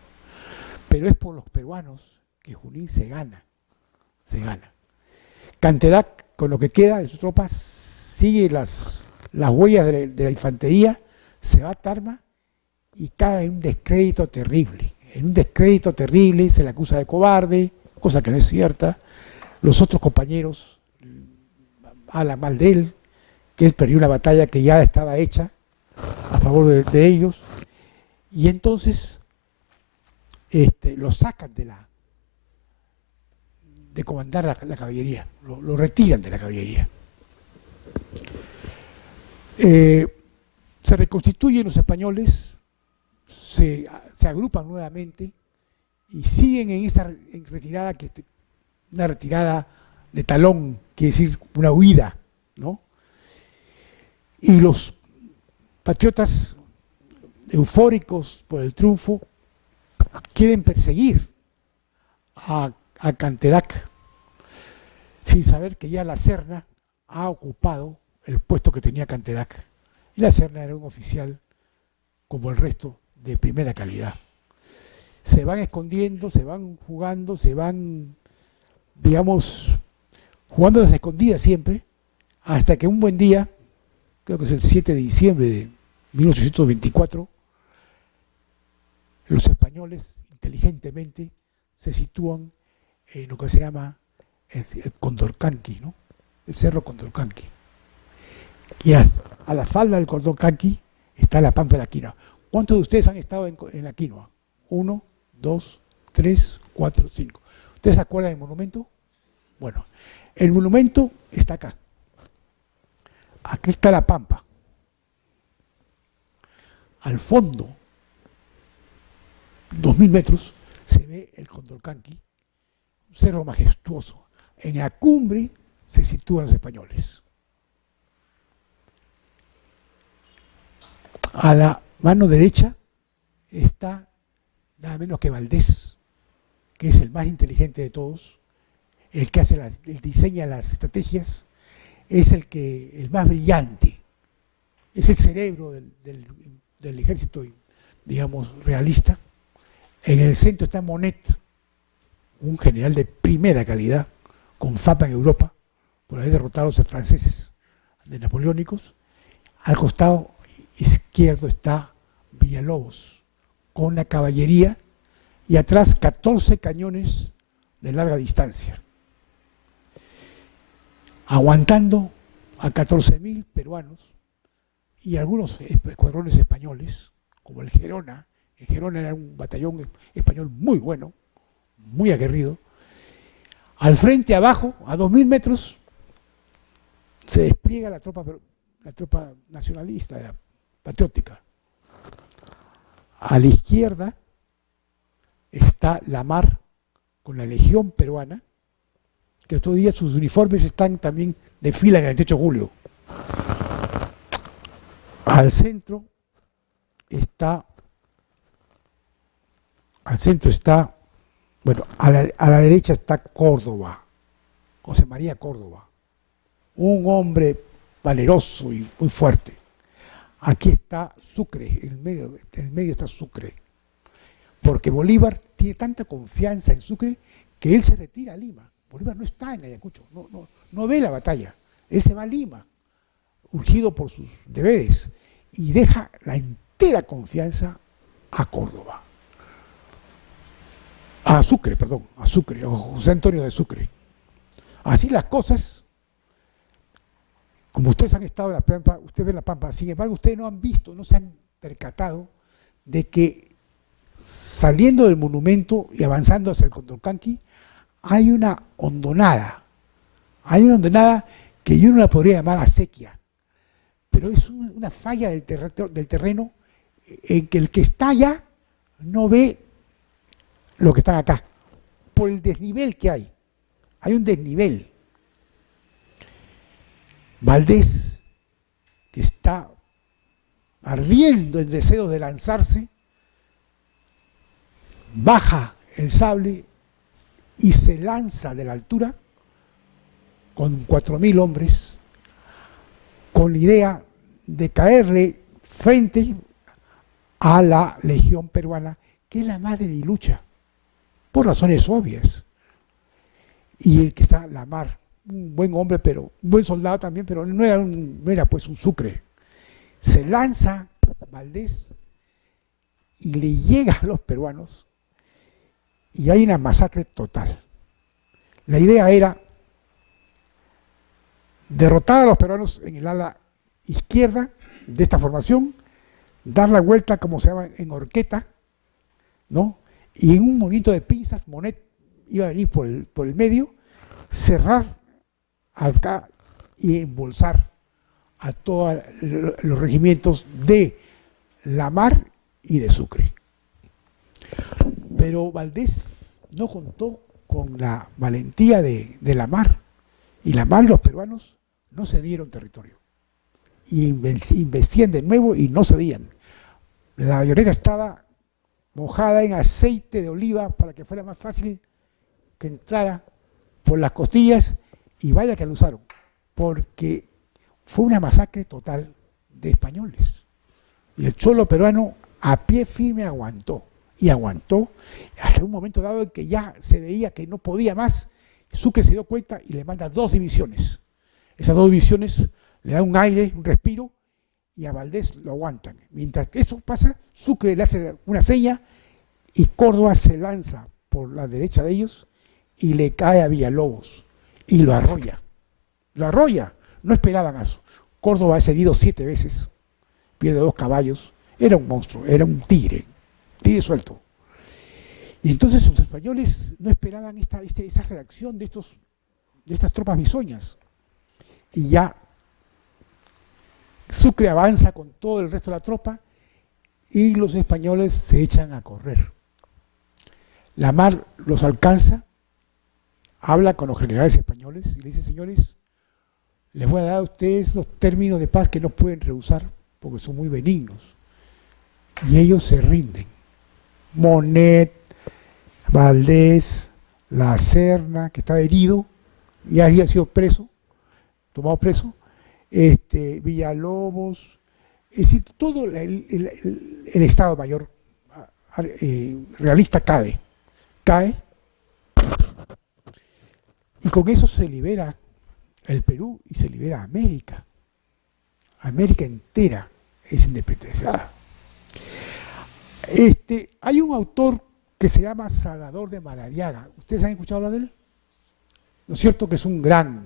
Pero es por los peruanos que Junín se gana. Canterac, con lo que queda de sus tropas, sigue las huellas de la infantería, se va a Tarma y cae en un descrédito terrible. Se le acusa de cobarde, cosa que no es cierta. Los otros compañeros hablan mal de él, que él perdió una batalla que ya estaba hecha a favor de ellos, y entonces lo sacan de comandar la caballería, lo retiran de la caballería. Se reconstituyen los españoles, se agrupan nuevamente y siguen en esa retirada, una retirada de talón, quiere decir una huida, ¿no? Y los patriotas eufóricos por el triunfo quieren perseguir a Canterac, sin saber que ya la Serna ha ocupado el puesto que tenía Canterac. Y la Serna era un oficial como el resto de primera calidad. Se van escondiendo, se van jugando, se van, digamos, jugando a las escondidas siempre, hasta que un buen día, creo que es el 7 de diciembre de 1824, los españoles inteligentemente se sitúan en lo que se llama el Condorcanqui, ¿no? El cerro Condorcanqui. Y a la falda del Condorcanqui está la Pampa de la Quinoa. ¿Cuántos de ustedes han estado en la Quinoa? 1, 2, 3, 4, 5. ¿Ustedes se acuerdan del monumento? Bueno, el monumento está acá. Aquí está la Pampa. Al fondo, 2000 metros, se ve el Condorcanqui, un cerro majestuoso. En la cumbre se sitúan los españoles. A la mano derecha está nada menos que Valdés, que es el más inteligente de todos, el que el diseña las estrategias, es el más brillante, es el cerebro del ejército, digamos, realista. En el centro está Monet, un general de primera calidad, con fama en Europa, por haber derrotado a los franceses de napoleónicos. Al costado izquierdo está Villalobos, con la caballería, y atrás 14 cañones de larga distancia, aguantando a 14.000 peruanos y algunos escuadrones españoles, como el Gerona. El Gerona era un batallón español muy bueno, muy aguerrido. Al frente, abajo, a 2000 metros, se despliega la tropa nacionalista, patriótica. A la izquierda está la mar con la Legión Peruana, que estos días sus uniformes están también desfilan el 28 de julio. Al centro está, bueno, a la derecha está Córdoba, José María Córdoba, un hombre valeroso y muy fuerte. Aquí está Sucre, en el medio está Sucre, porque Bolívar tiene tanta confianza en Sucre que él se retira a Lima. Bolívar no está en Ayacucho, no ve la batalla, él se va a Lima, urgido por sus deberes, y deja la entera confianza a Córdoba. A Sucre, a José Antonio de Sucre. Así las cosas, como ustedes han estado en la Pampa, ustedes ven la Pampa, sin embargo ustedes no han visto, no se han percatado de que saliendo del monumento y avanzando hacia el Condorcanqui, hay una hondonada que yo no la podría llamar acequia, pero es una falla del terreno en que el que está allá no ve lo que están acá, por el desnivel que hay un desnivel. Valdés, que está ardiendo en deseos de lanzarse, baja el sable y se lanza de la altura con 4.000 hombres, con la idea de caerle frente a la Legión Peruana, que es la más debilucha, por razones obvias. Y el que está Lamar, un buen hombre, pero un buen soldado también, pero no era pues un Sucre. Se lanza Valdés y le llega a los peruanos y hay una masacre total. La idea era derrotar a los peruanos en el ala izquierda de esta formación, dar la vuelta, como se llama, en horqueta, ¿no? Y en un movimiento de pinzas, Monet iba a venir por el medio, cerrar acá y embolsar a todos los regimientos de Lamar y de Sucre. Pero Valdés no contó con la valentía de la mar, y la mar y los peruanos no cedieron territorio. Y investían de nuevo y no cedían. La bayoneta estaba mojada en aceite de oliva para que fuera más fácil que entrara por las costillas, y vaya que lo usaron, porque fue una masacre total de españoles. Y el cholo peruano a pie firme aguantó, y aguantó hasta un momento dado en que ya se veía que no podía más. Sucre se dio cuenta y le manda 2 divisiones. Esas 2 divisiones le dan un aire, un respiro, y a Valdés lo aguantan. Mientras que eso pasa, Sucre le hace una seña y Córdoba se lanza por la derecha de ellos y le cae a Villalobos y lo arrolla. Lo arrolla. No esperaban eso. Córdoba es herido 7 veces, pierde 2 caballos. Era un monstruo, era un tigre suelto. Y entonces los españoles no esperaban esa reacción de estas tropas bisoñas. Y ya Sucre avanza con todo el resto de la tropa y los españoles se echan a correr. La mar los alcanza, habla con los generales españoles y le dice: señores, les voy a dar a ustedes los términos de paz que no pueden rehusar porque son muy benignos. Y ellos se rinden. Monet, Valdés, La Serna, que estaba herido y había sido preso, tomado preso, Villalobos, es decir, todo el Estado Mayor realista cae, y con eso se libera el Perú y se libera América. América entera es independenciada. Hay un autor que se llama Salvador de Maradiaga. ¿Ustedes han escuchado hablar de él? ¿No es cierto que es un gran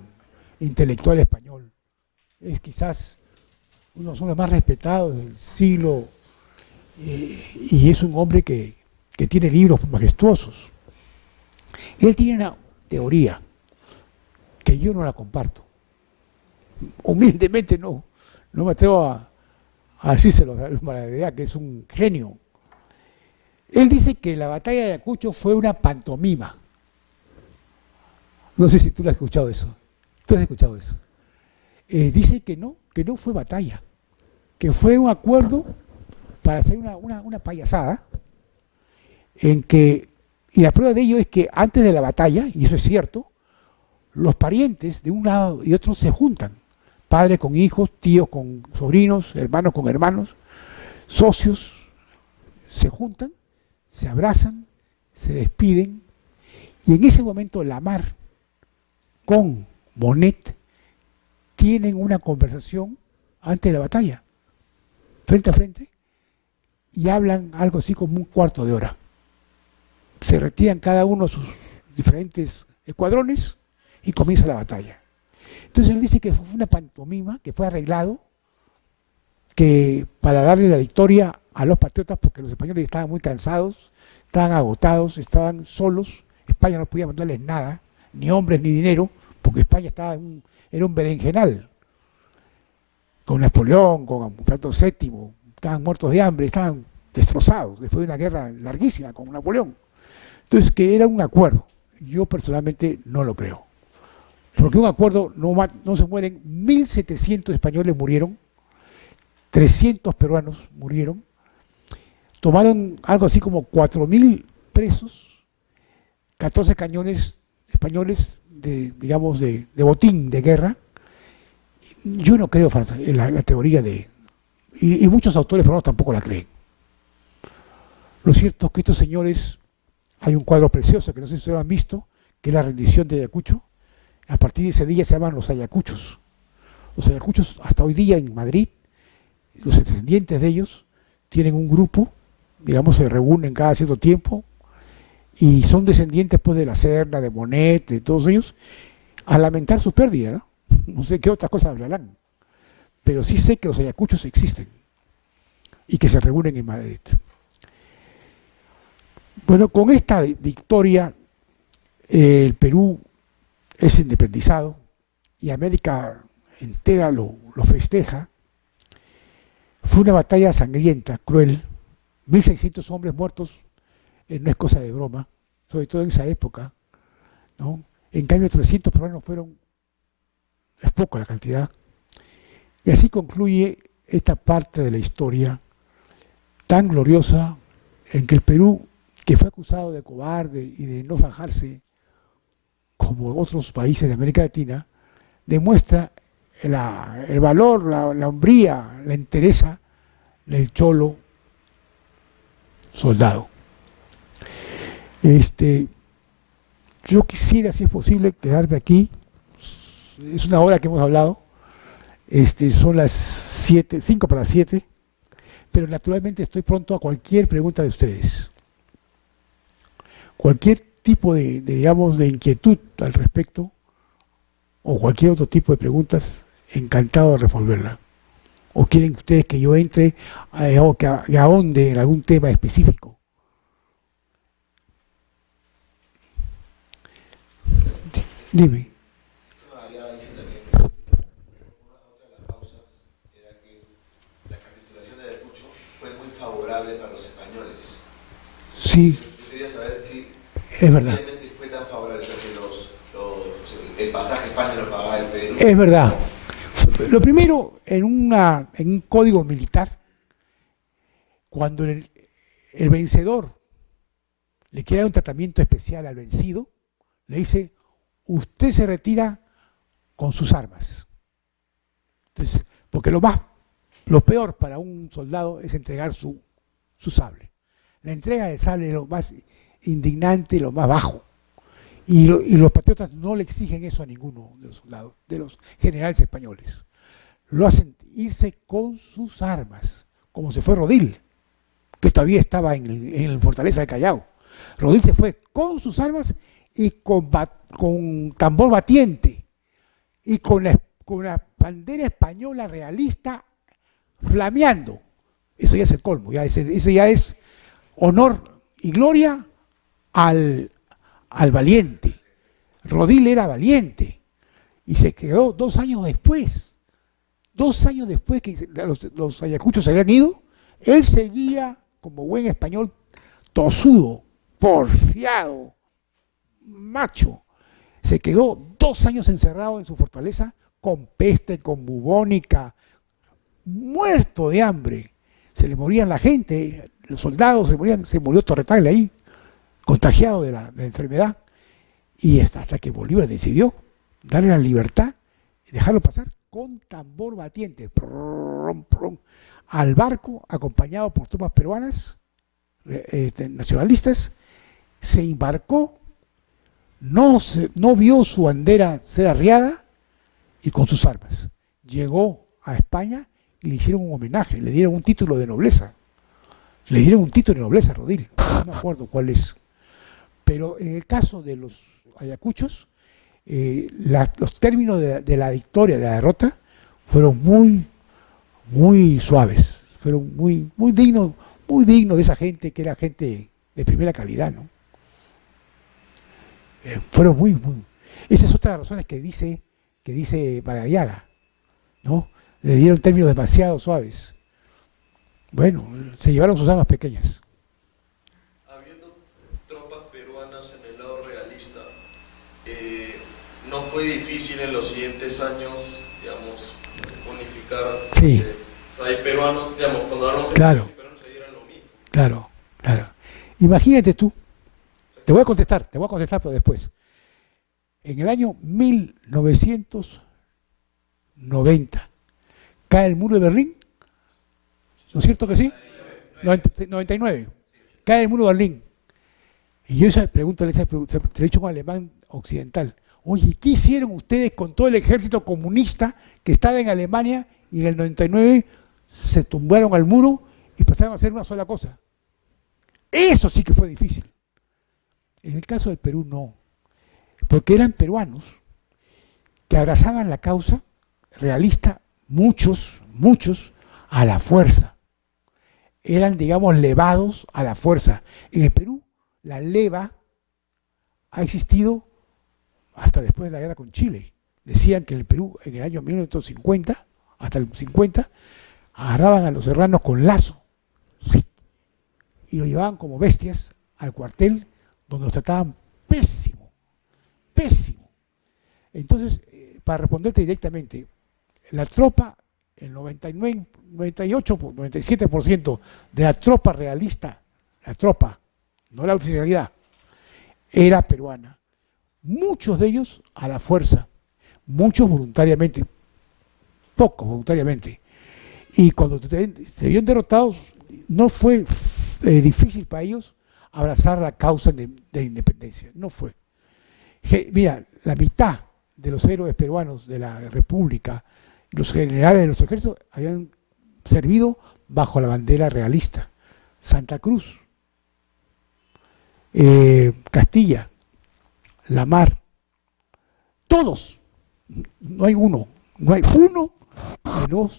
intelectual español? Es quizás uno de los hombres más respetados del siglo, y es un hombre que tiene libros majestuosos. Él tiene una teoría que yo no la comparto. Humildemente no me atrevo a decírselo a Maradiaga, que es un genio. Él dice que la batalla de Ayacucho fue una pantomima. No sé si tú lo has escuchado eso. ¿Tú has escuchado eso? Dice que no fue batalla, que fue un acuerdo para hacer una payasada, y la prueba de ello es que antes de la batalla, y eso es cierto, los parientes de un lado y otro se juntan, padres con hijos, tíos con sobrinos, hermanos con hermanos, socios, se juntan, se abrazan, se despiden, y en ese momento la mar con Monet tienen una conversación antes de la batalla, frente a frente, y hablan algo así como un cuarto de hora. Se retiran cada uno a sus diferentes escuadrones y comienza la batalla. Entonces él dice que fue una pantomima, que fue arreglado, que para darle la victoria a los patriotas, porque los españoles estaban muy cansados, estaban agotados, estaban solos, España no podía mandarles nada, ni hombres ni dinero, porque España era un berenjenal, con Napoleón, con Fernando VII, estaban muertos de hambre, estaban destrozados después de una guerra larguísima con Napoleón. Entonces, que era un acuerdo. Yo personalmente no lo creo. Porque un acuerdo no se mueren, 1.700 españoles murieron, 300 peruanos murieron, tomaron algo así como 4.000 presos, 14 cañones españoles de botín de guerra. Yo no creo en la teoría y muchos autores peruanos tampoco la creen. Lo cierto es que estos señores, hay un cuadro precioso que no sé si lo han visto, que es la rendición de Ayacucho. A partir de ese día se llaman los Ayacuchos. Los Ayacuchos hasta hoy día en Madrid, los descendientes de ellos tienen un grupo, digamos, se reúnen cada cierto tiempo y son descendientes pues de La Serna, de Monet, de todos ellos, a lamentar sus pérdidas, ¿no? No sé qué otras cosas hablarán, pero sí sé que los Ayacuchos existen y que se reúnen en Madrid. Bueno, con esta victoria el Perú es independizado y América entera lo festeja. Fue una batalla sangrienta, cruel, 1.600 hombres muertos no es cosa de broma, sobre todo en esa época, ¿no? En cambio, 300 peruanos es poco la cantidad. Y así concluye esta parte de la historia tan gloriosa en que el Perú, que fue acusado de cobarde y de no fajarse como otros países de América Latina, demuestra el valor, la hombría, la entereza del cholo soldado. Yo quisiera, si es posible, quedarme aquí. Es una hora que hemos hablado. Son las 7, 5 para las 7, pero naturalmente estoy pronto a cualquier pregunta de ustedes. Cualquier tipo digamos, de inquietud al respecto, o cualquier otro tipo de preguntas, encantado de resolverla. ¿O quieren ustedes que yo entre o que ahonde en algún tema específico? Dime. Favorable para los españoles. Sí. Yo quería saber si es verdad. Realmente fue tan favorable que el pasaje a España lo pagaba el Perú. Es verdad. Lo primero, en un código militar, cuando el vencedor le quiere dar un tratamiento especial al vencido, le dice, usted se retira con sus armas. Entonces, porque lo peor para un soldado es entregar su sable. La entrega del sable es lo más indignante, lo más bajo. Y los patriotas no le exigen eso a ninguno de los soldados, de los generales españoles. Lo hacen irse con sus armas, como se fue Rodil, que todavía estaba en la fortaleza de Callao. Rodil se fue con sus armas y con tambor batiente y con la bandera española realista flameando. Eso ya es el colmo, eso ya es honor y gloria al valiente. Rodil era valiente y se quedó 2 años después. 2 años después que los ayacuchos se habían ido, él seguía como buen español tosudo, porfiado, macho. Se quedó 2 años encerrado en su fortaleza con peste, con bubónica, muerto de hambre. Se le morían la gente, los soldados se murió Torretaglia ahí, contagiado de la enfermedad. Y hasta que Bolívar decidió darle la libertad y dejarlo pasar con tambor batiente, al barco, acompañado por tropas peruanas, nacionalistas, se embarcó, no vio su bandera ser arriada y con sus armas. Llegó a España y le hicieron un homenaje, le dieron un título de nobleza. Le dieron un título de nobleza a Rodil, no me acuerdo cuál es. Pero en el caso de los ayacuchos, los términos de la victoria, de la derrota, fueron muy suaves, fueron muy dignos de esa gente que era gente de primera calidad, ¿no? Fueron muy. Esa es otra de las razones que dice Maradiaga, ¿no? Le dieron términos demasiado suaves. Bueno, se llevaron sus armas pequeñas. Habiendo tropas peruanas en el lado realista, ¿no fue difícil en los siguientes años, digamos, unificar? Sí. O sea, hay peruanos, digamos, cuando hablamos de claro. peruanos se dieran lo mismo. Claro. Imagínate tú, te voy a contestar, pero después. En el año 1990 cae el muro de Berlín, ¿no es cierto que sí? 99. Cae el muro de Berlín. Y yo esa pregunta se le he hecho a un alemán occidental. Oye, ¿qué hicieron ustedes con todo el ejército comunista que estaba en Alemania y en el 99 se tumbaron al muro y pasaron a hacer una sola cosa? Eso sí que fue difícil. En el caso del Perú no, porque eran peruanos que abrazaban la causa realista, muchos, a la fuerza. Eran, digamos, levados a la fuerza. En el Perú, la leva ha existido hasta después de la guerra con Chile. Decían que en el Perú, en el año 1950, hasta el 50, agarraban a los serranos con lazo y lo llevaban como bestias al cuartel, donde nos trataban pésimo, pésimo. Entonces, para responderte directamente, la tropa, el 99, 98, 97% de la tropa realista, la tropa, no la oficialidad, era peruana. Muchos de ellos a la fuerza, muchos voluntariamente, pocos voluntariamente. Y cuando se vieron derrotados, no fue difícil para ellos abrazar la causa de independencia. No fue. Mira, la mitad de los héroes peruanos de la República, los generales de nuestro ejército, habían servido bajo la bandera realista. Santa Cruz, Castilla, La Mar, todos, no hay uno que no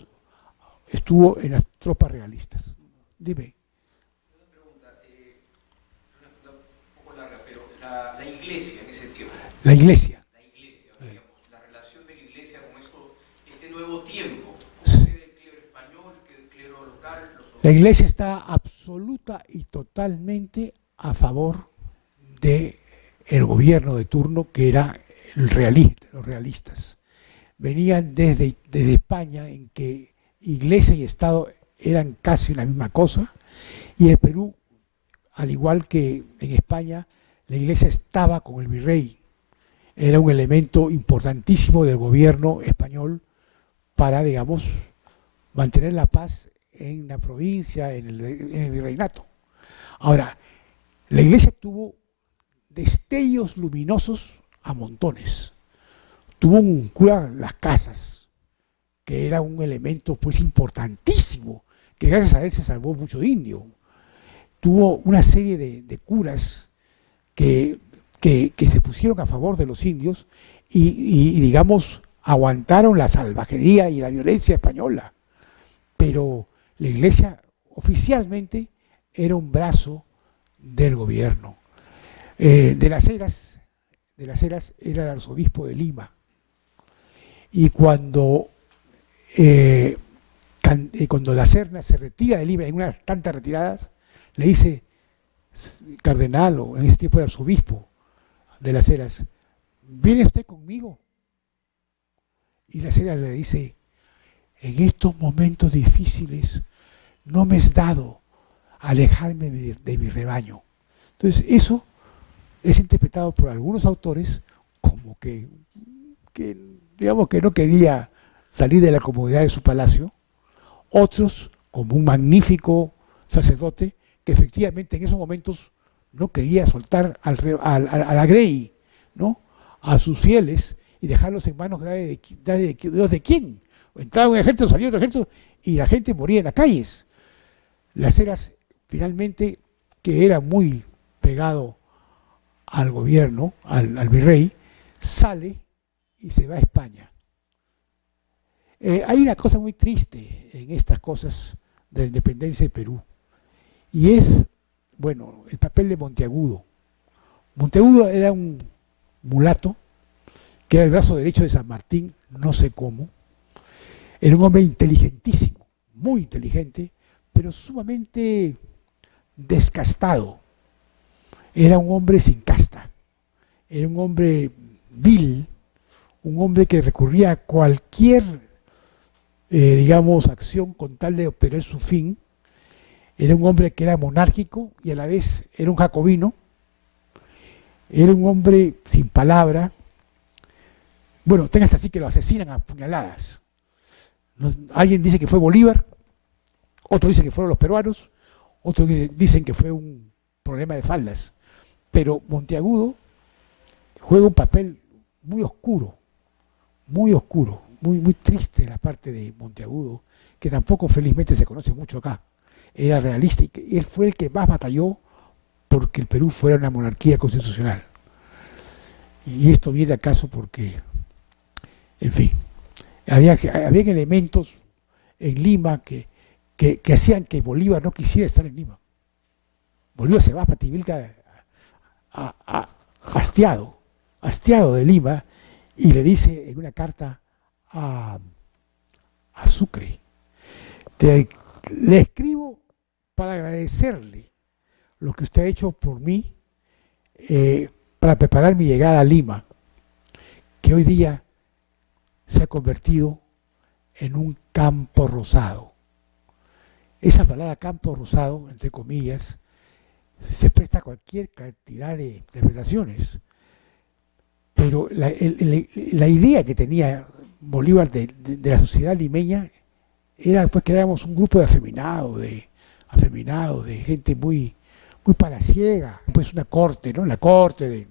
estuvo en las tropas realistas. Dime. Una pregunta, un poco larga, pero la iglesia en ese tiempo. La iglesia. Digamos, la relación de la iglesia con este nuevo tiempo. ¿Cómo queda el clero español, el clero local? La iglesia está absoluta y totalmente a favor del gobierno de turno, que era el realista, los realistas. Venían desde España, en que iglesia y Estado eran casi la misma cosa, y en Perú, al igual que en España, la iglesia estaba con el virrey. Era un elemento importantísimo del gobierno español para, digamos, mantener la paz en la provincia, en el virreinato. Ahora, la iglesia tuvo destellos luminosos a montones. Tuvo un cura en las casas, que era un elemento pues importantísimo, que gracias a él se salvó mucho indio. Tuvo una serie de curas que se pusieron a favor de los indios y digamos, aguantaron la salvajería y la violencia española. Pero la iglesia oficialmente era un brazo del gobierno. De las Heras era el arzobispo de Lima. Y cuando la Serna se retira de Lima, en unas tantas retiradas, le dice cardenal, o en ese tiempo era arzobispo de las Heras, ¿viene usted conmigo? Y la Heras le dice, en estos momentos difíciles no me es dado alejarme de mi rebaño. Entonces eso es interpretado por algunos autores como que digamos que no quería salir de la comodidad de su palacio, otros como un magnífico sacerdote que efectivamente en esos momentos no quería soltar a la Grey, ¿no?, a sus fieles y dejarlos en manos de Dios de quién. Entraba un ejército, salía otro ejército y la gente moría en las calles. Las Heras finalmente, que era muy pegado al gobierno, al virrey, sale y se va a España. Hay una cosa muy triste en estas cosas de la independencia de Perú, y es, bueno, el papel de Monteagudo. Monteagudo era un mulato, que era el brazo derecho de San Martín, no sé cómo. Era un hombre inteligentísimo, muy inteligente, pero sumamente descastado. Era un hombre sin casta, era un hombre vil, un hombre que recurría a cualquier, digamos, acción con tal de obtener su fin. Era un hombre que era monárquico y a la vez era un jacobino. Era un hombre sin palabra. Bueno, tengas así que lo asesinan a puñaladas. Alguien dice que fue Bolívar, otro dice que fueron los peruanos, otros dicen que fue un problema de faldas. Pero Monteagudo juega un papel muy oscuro, muy triste la parte de Monteagudo, que tampoco felizmente se conoce mucho acá. Era realista y él fue el que más batalló porque el Perú fuera una monarquía constitucional. Y esto viene acaso porque, en fin, había elementos en Lima que hacían que Bolívar no quisiera estar en Lima. Bolívar se va a Pativilca hastiado de Lima, y le dice en una carta a Sucre, le escribo para agradecerle lo que usted ha hecho por mí para preparar mi llegada a Lima, que hoy día se ha convertido en un campo rosado. Esa palabra campo rosado, entre comillas, se presta a cualquier cantidad de interpretaciones. Pero la idea que tenía Bolívar de la sociedad limeña era pues, que éramos un grupo de afeminados, de gente muy palaciega, pues una corte, ¿no? La corte de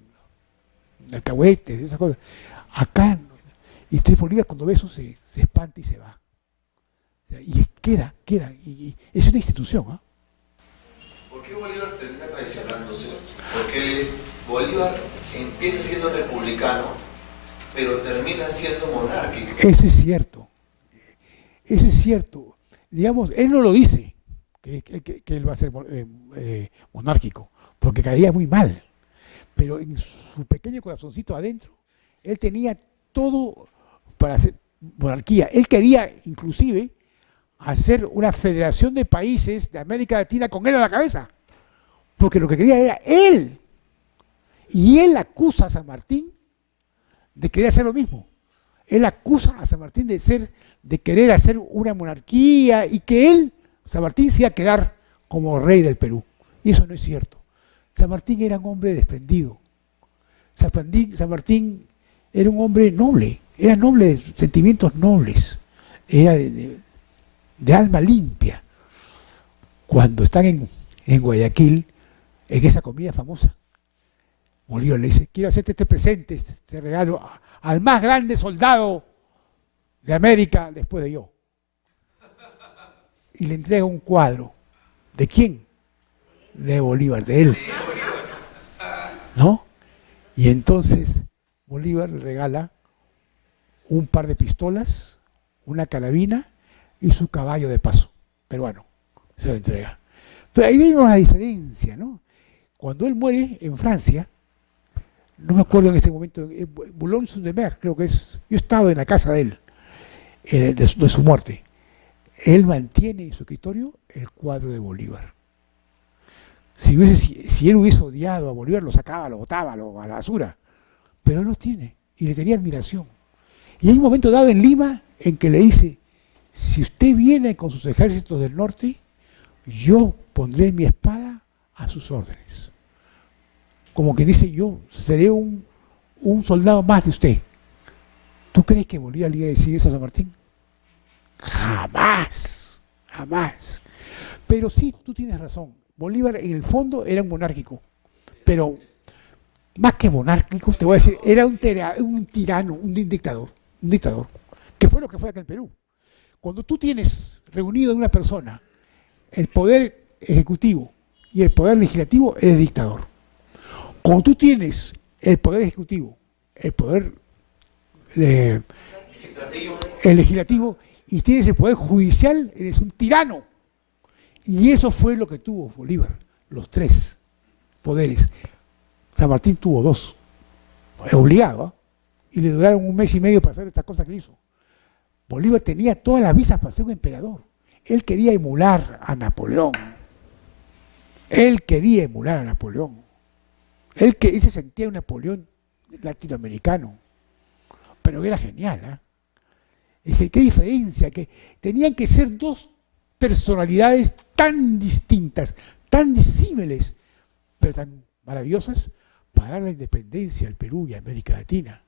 alcahuetes, de esas cosas. Acá, y entonces Bolívar cuando ve eso se espanta y se va. Y queda, y es una institución, ¿ah? ¿Por qué Bolívar termina traicionándose? Porque Bolívar empieza siendo republicano, pero termina siendo monárquico. Eso es cierto. Digamos, él no lo dice, que él va a ser monárquico, porque caía muy mal. Pero en su pequeño corazoncito adentro, él tenía todo para hacer monarquía. Él quería, inclusive, hacer una federación de países de América Latina con él a la cabeza. Porque lo que quería era él. Y él acusa a San Martín de querer hacer lo mismo. Él acusa a San Martín de querer hacer una monarquía y que él, San Martín, se iba a quedar como rey del Perú. Y eso no es cierto. San Martín era un hombre desprendido. San Martín era un hombre noble. Era noble de sentimientos nobles. Era de alma limpia. Cuando están en Guayaquil, en esa comida famosa, Bolívar le dice, quiero hacerte este presente, este regalo al más grande soldado de América después de yo. Y le entrega un cuadro. ¿De quién? De Bolívar, de él. ¿No? Y entonces Bolívar le regala un par de pistolas, una carabina y su caballo de paso peruano. Se lo entrega. Pero ahí vemos la diferencia, ¿no? Cuando él muere en Francia, no me acuerdo en este momento, Boulogne-sur-Mer, creo que es, yo he estado en la casa de él, de su muerte. Él mantiene en su escritorio el cuadro de Bolívar. Si él hubiese odiado a Bolívar, lo sacaba, lo botaba a la basura. Pero él lo tiene y le tenía admiración. Y hay un momento dado en Lima en que le dice, si usted viene con sus ejércitos del norte, yo pondré mi espada a sus órdenes. Como que dice, yo seré un soldado más de usted. ¿Tú crees que Bolívar le iba a decir eso a San Martín? Jamás, jamás. Pero sí, tú tienes razón. Bolívar en el fondo era un monárquico, pero más que monárquico, te voy a decir, era un tirano, un dictador, que fue lo que fue acá en Perú. Cuando tú tienes reunido en una persona el poder ejecutivo y el poder legislativo, eres dictador. Cuando tú tienes el poder ejecutivo, el poder el legislativo y tienes el poder judicial, eres un tirano. Y eso fue lo que tuvo Bolívar, los tres poderes. San Martín tuvo dos, obligado, y le duraron 1 mes y medio para hacer estas cosas que hizo. Bolívar tenía todas las visas para ser un emperador. Él quería emular a Napoleón. Él se sentía un Napoleón latinoamericano. Pero era genial, ¿eh? ¿Qué diferencia? Que tenían que ser dos personalidades tan distintas, tan disímiles, pero tan maravillosas para dar la independencia al Perú y a América Latina.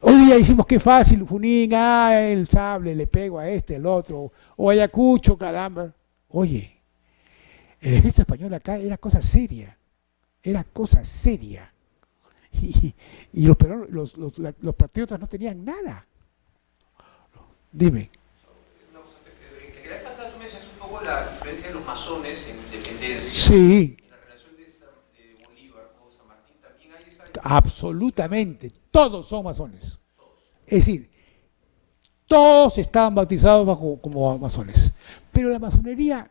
Hoy día decimos que fácil, Junín, el sable, le pego a este, el otro, o Ayacucho, caramba. Oye, el ejército español acá era cosa seria, Y los peruanos, los patriotas no tenían nada. Dime. La vez pasada tú mencionaste un poco la influencia de los masones en independencia. Sí. En la relación de Bolívar con San Martín también hay esa... Absolutamente. Todos son masones. Es decir, todos estaban bautizados como masones. Pero la masonería,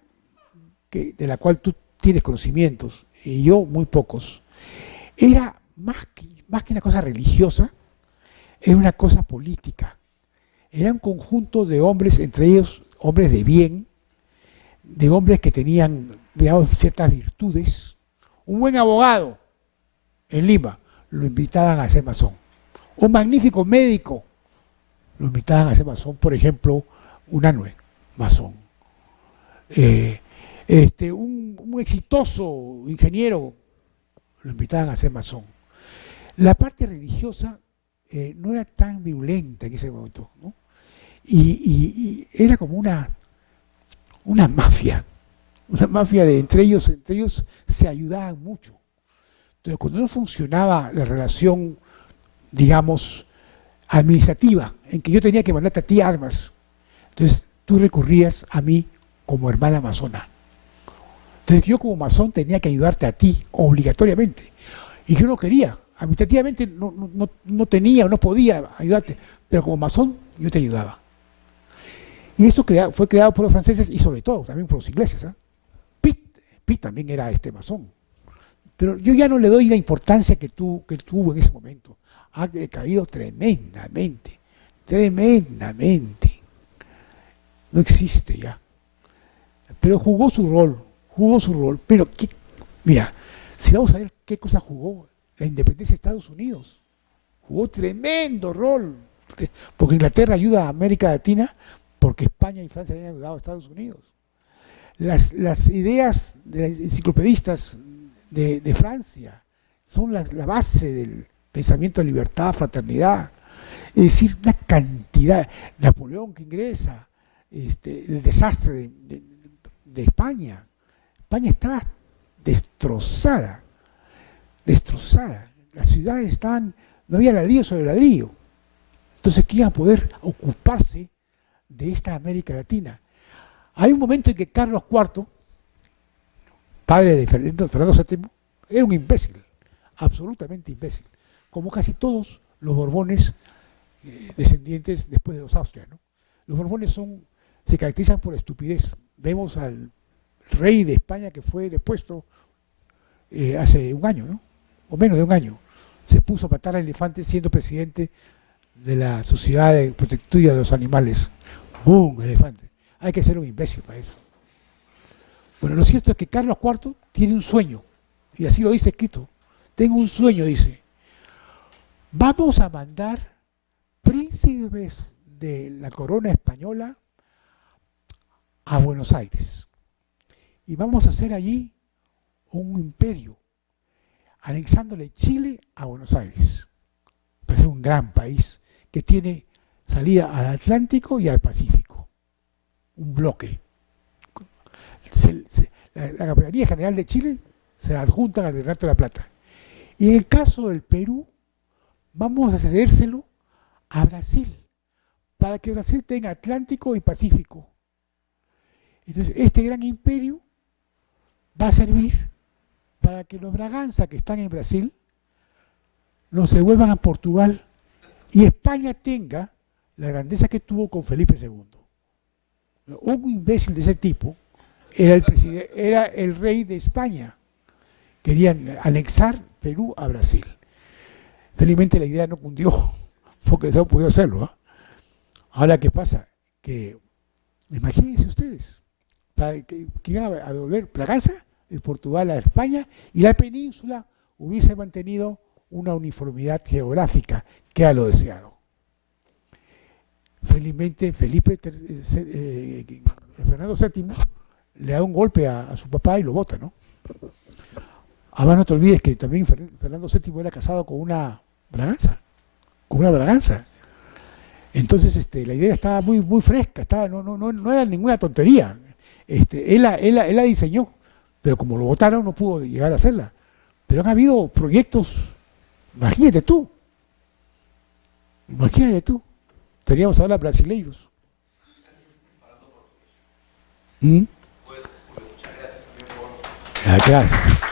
de la cual tú tienes conocimientos, y yo muy pocos, era más que una cosa religiosa, era una cosa política. Era un conjunto de hombres, entre ellos hombres de bien, de hombres que tenían, digamos, ciertas virtudes. Un buen abogado en Lima, lo invitaban a ser masón. Un magnífico médico, lo invitaban a ser masón. Por ejemplo, Unanue, masón. Un exitoso ingeniero, lo invitaban a ser masón. La parte religiosa no era tan violenta en ese momento, ¿no? Y era como una mafia de entre ellos se ayudaban mucho. Entonces, cuando no funcionaba la relación, digamos, administrativa, en que yo tenía que mandarte a ti armas, entonces tú recurrías a mí como hermana masona. Entonces yo como masón tenía que ayudarte a ti obligatoriamente. Y yo no quería, administrativamente no tenía o no podía ayudarte, pero como masón yo te ayudaba. Y eso fue creado por los franceses y sobre todo también por los ingleses. Pitt también era masón. Pero yo ya no le doy la importancia que tuvo en ese momento. Ha decaído tremendamente, tremendamente. No existe ya. Pero jugó su rol. Pero, mira, si vamos a ver qué cosa jugó la independencia de Estados Unidos, jugó tremendo rol. Porque Inglaterra ayuda a América Latina porque España y Francia habían ayudado a Estados Unidos. Las ideas de los enciclopedistas de Francia son la base del pensamiento de libertad, fraternidad. Es decir, una cantidad. Napoleón que ingresa, el desastre de España. España estaba destrozada. Las ciudades estaban, no había ladrillo sobre ladrillo. Entonces, ¿quién iba a poder ocuparse de esta América Latina? Hay un momento en que Carlos IV, padre de Fernando VII, era un imbécil, absolutamente imbécil, como casi todos los Borbones descendientes después de los Austrias, ¿no? Los Borbones se caracterizan por estupidez. Vemos al rey de España que fue depuesto hace un año, ¿no? O menos de un año. Se puso a matar a elefantes siendo presidente de la Sociedad de Protección de los Animales. ¡Bum! Elefante. Hay que ser un imbécil para eso. Bueno, lo cierto es que Carlos IV tiene un sueño, y así lo dice escrito. Tengo un sueño, dice. Vamos a mandar príncipes de la corona española a Buenos Aires. Y vamos a hacer allí un imperio, anexándole Chile a Buenos Aires. Pues es un gran país que tiene salida al Atlántico y al Pacífico. Un bloque. La Capitanía General de Chile se la adjuntan al Virreinato de la Plata. Y en el caso del Perú, vamos a cedérselo a Brasil, para que Brasil tenga Atlántico y Pacífico. Entonces, este gran imperio va a servir para que los Braganza que están en Brasil los devuelvan a Portugal y España tenga la grandeza que tuvo con Felipe II. Un imbécil de ese tipo era el rey de España. Querían anexar Perú a Brasil. Felizmente la idea no cundió, porque no pudo hacerlo, ¿eh? Ahora, ¿qué pasa? Que, imagínense ustedes, que iban a devolver Braganza, el Portugal a España, y la península hubiese mantenido una uniformidad geográfica, que era lo deseado. Felizmente, Fernando VII le da un golpe a su papá y lo bota, ¿no? Además, no te olvides que también Fernando VII era casado con una Braganza. Entonces, la idea estaba muy, muy fresca, no era ninguna tontería. Él la diseñó, pero como lo votaron no pudo llegar a hacerla. Pero han habido proyectos, imagínate tú. Teníamos ahora brasileiros. Bueno, muchas gracias también por... Gracias.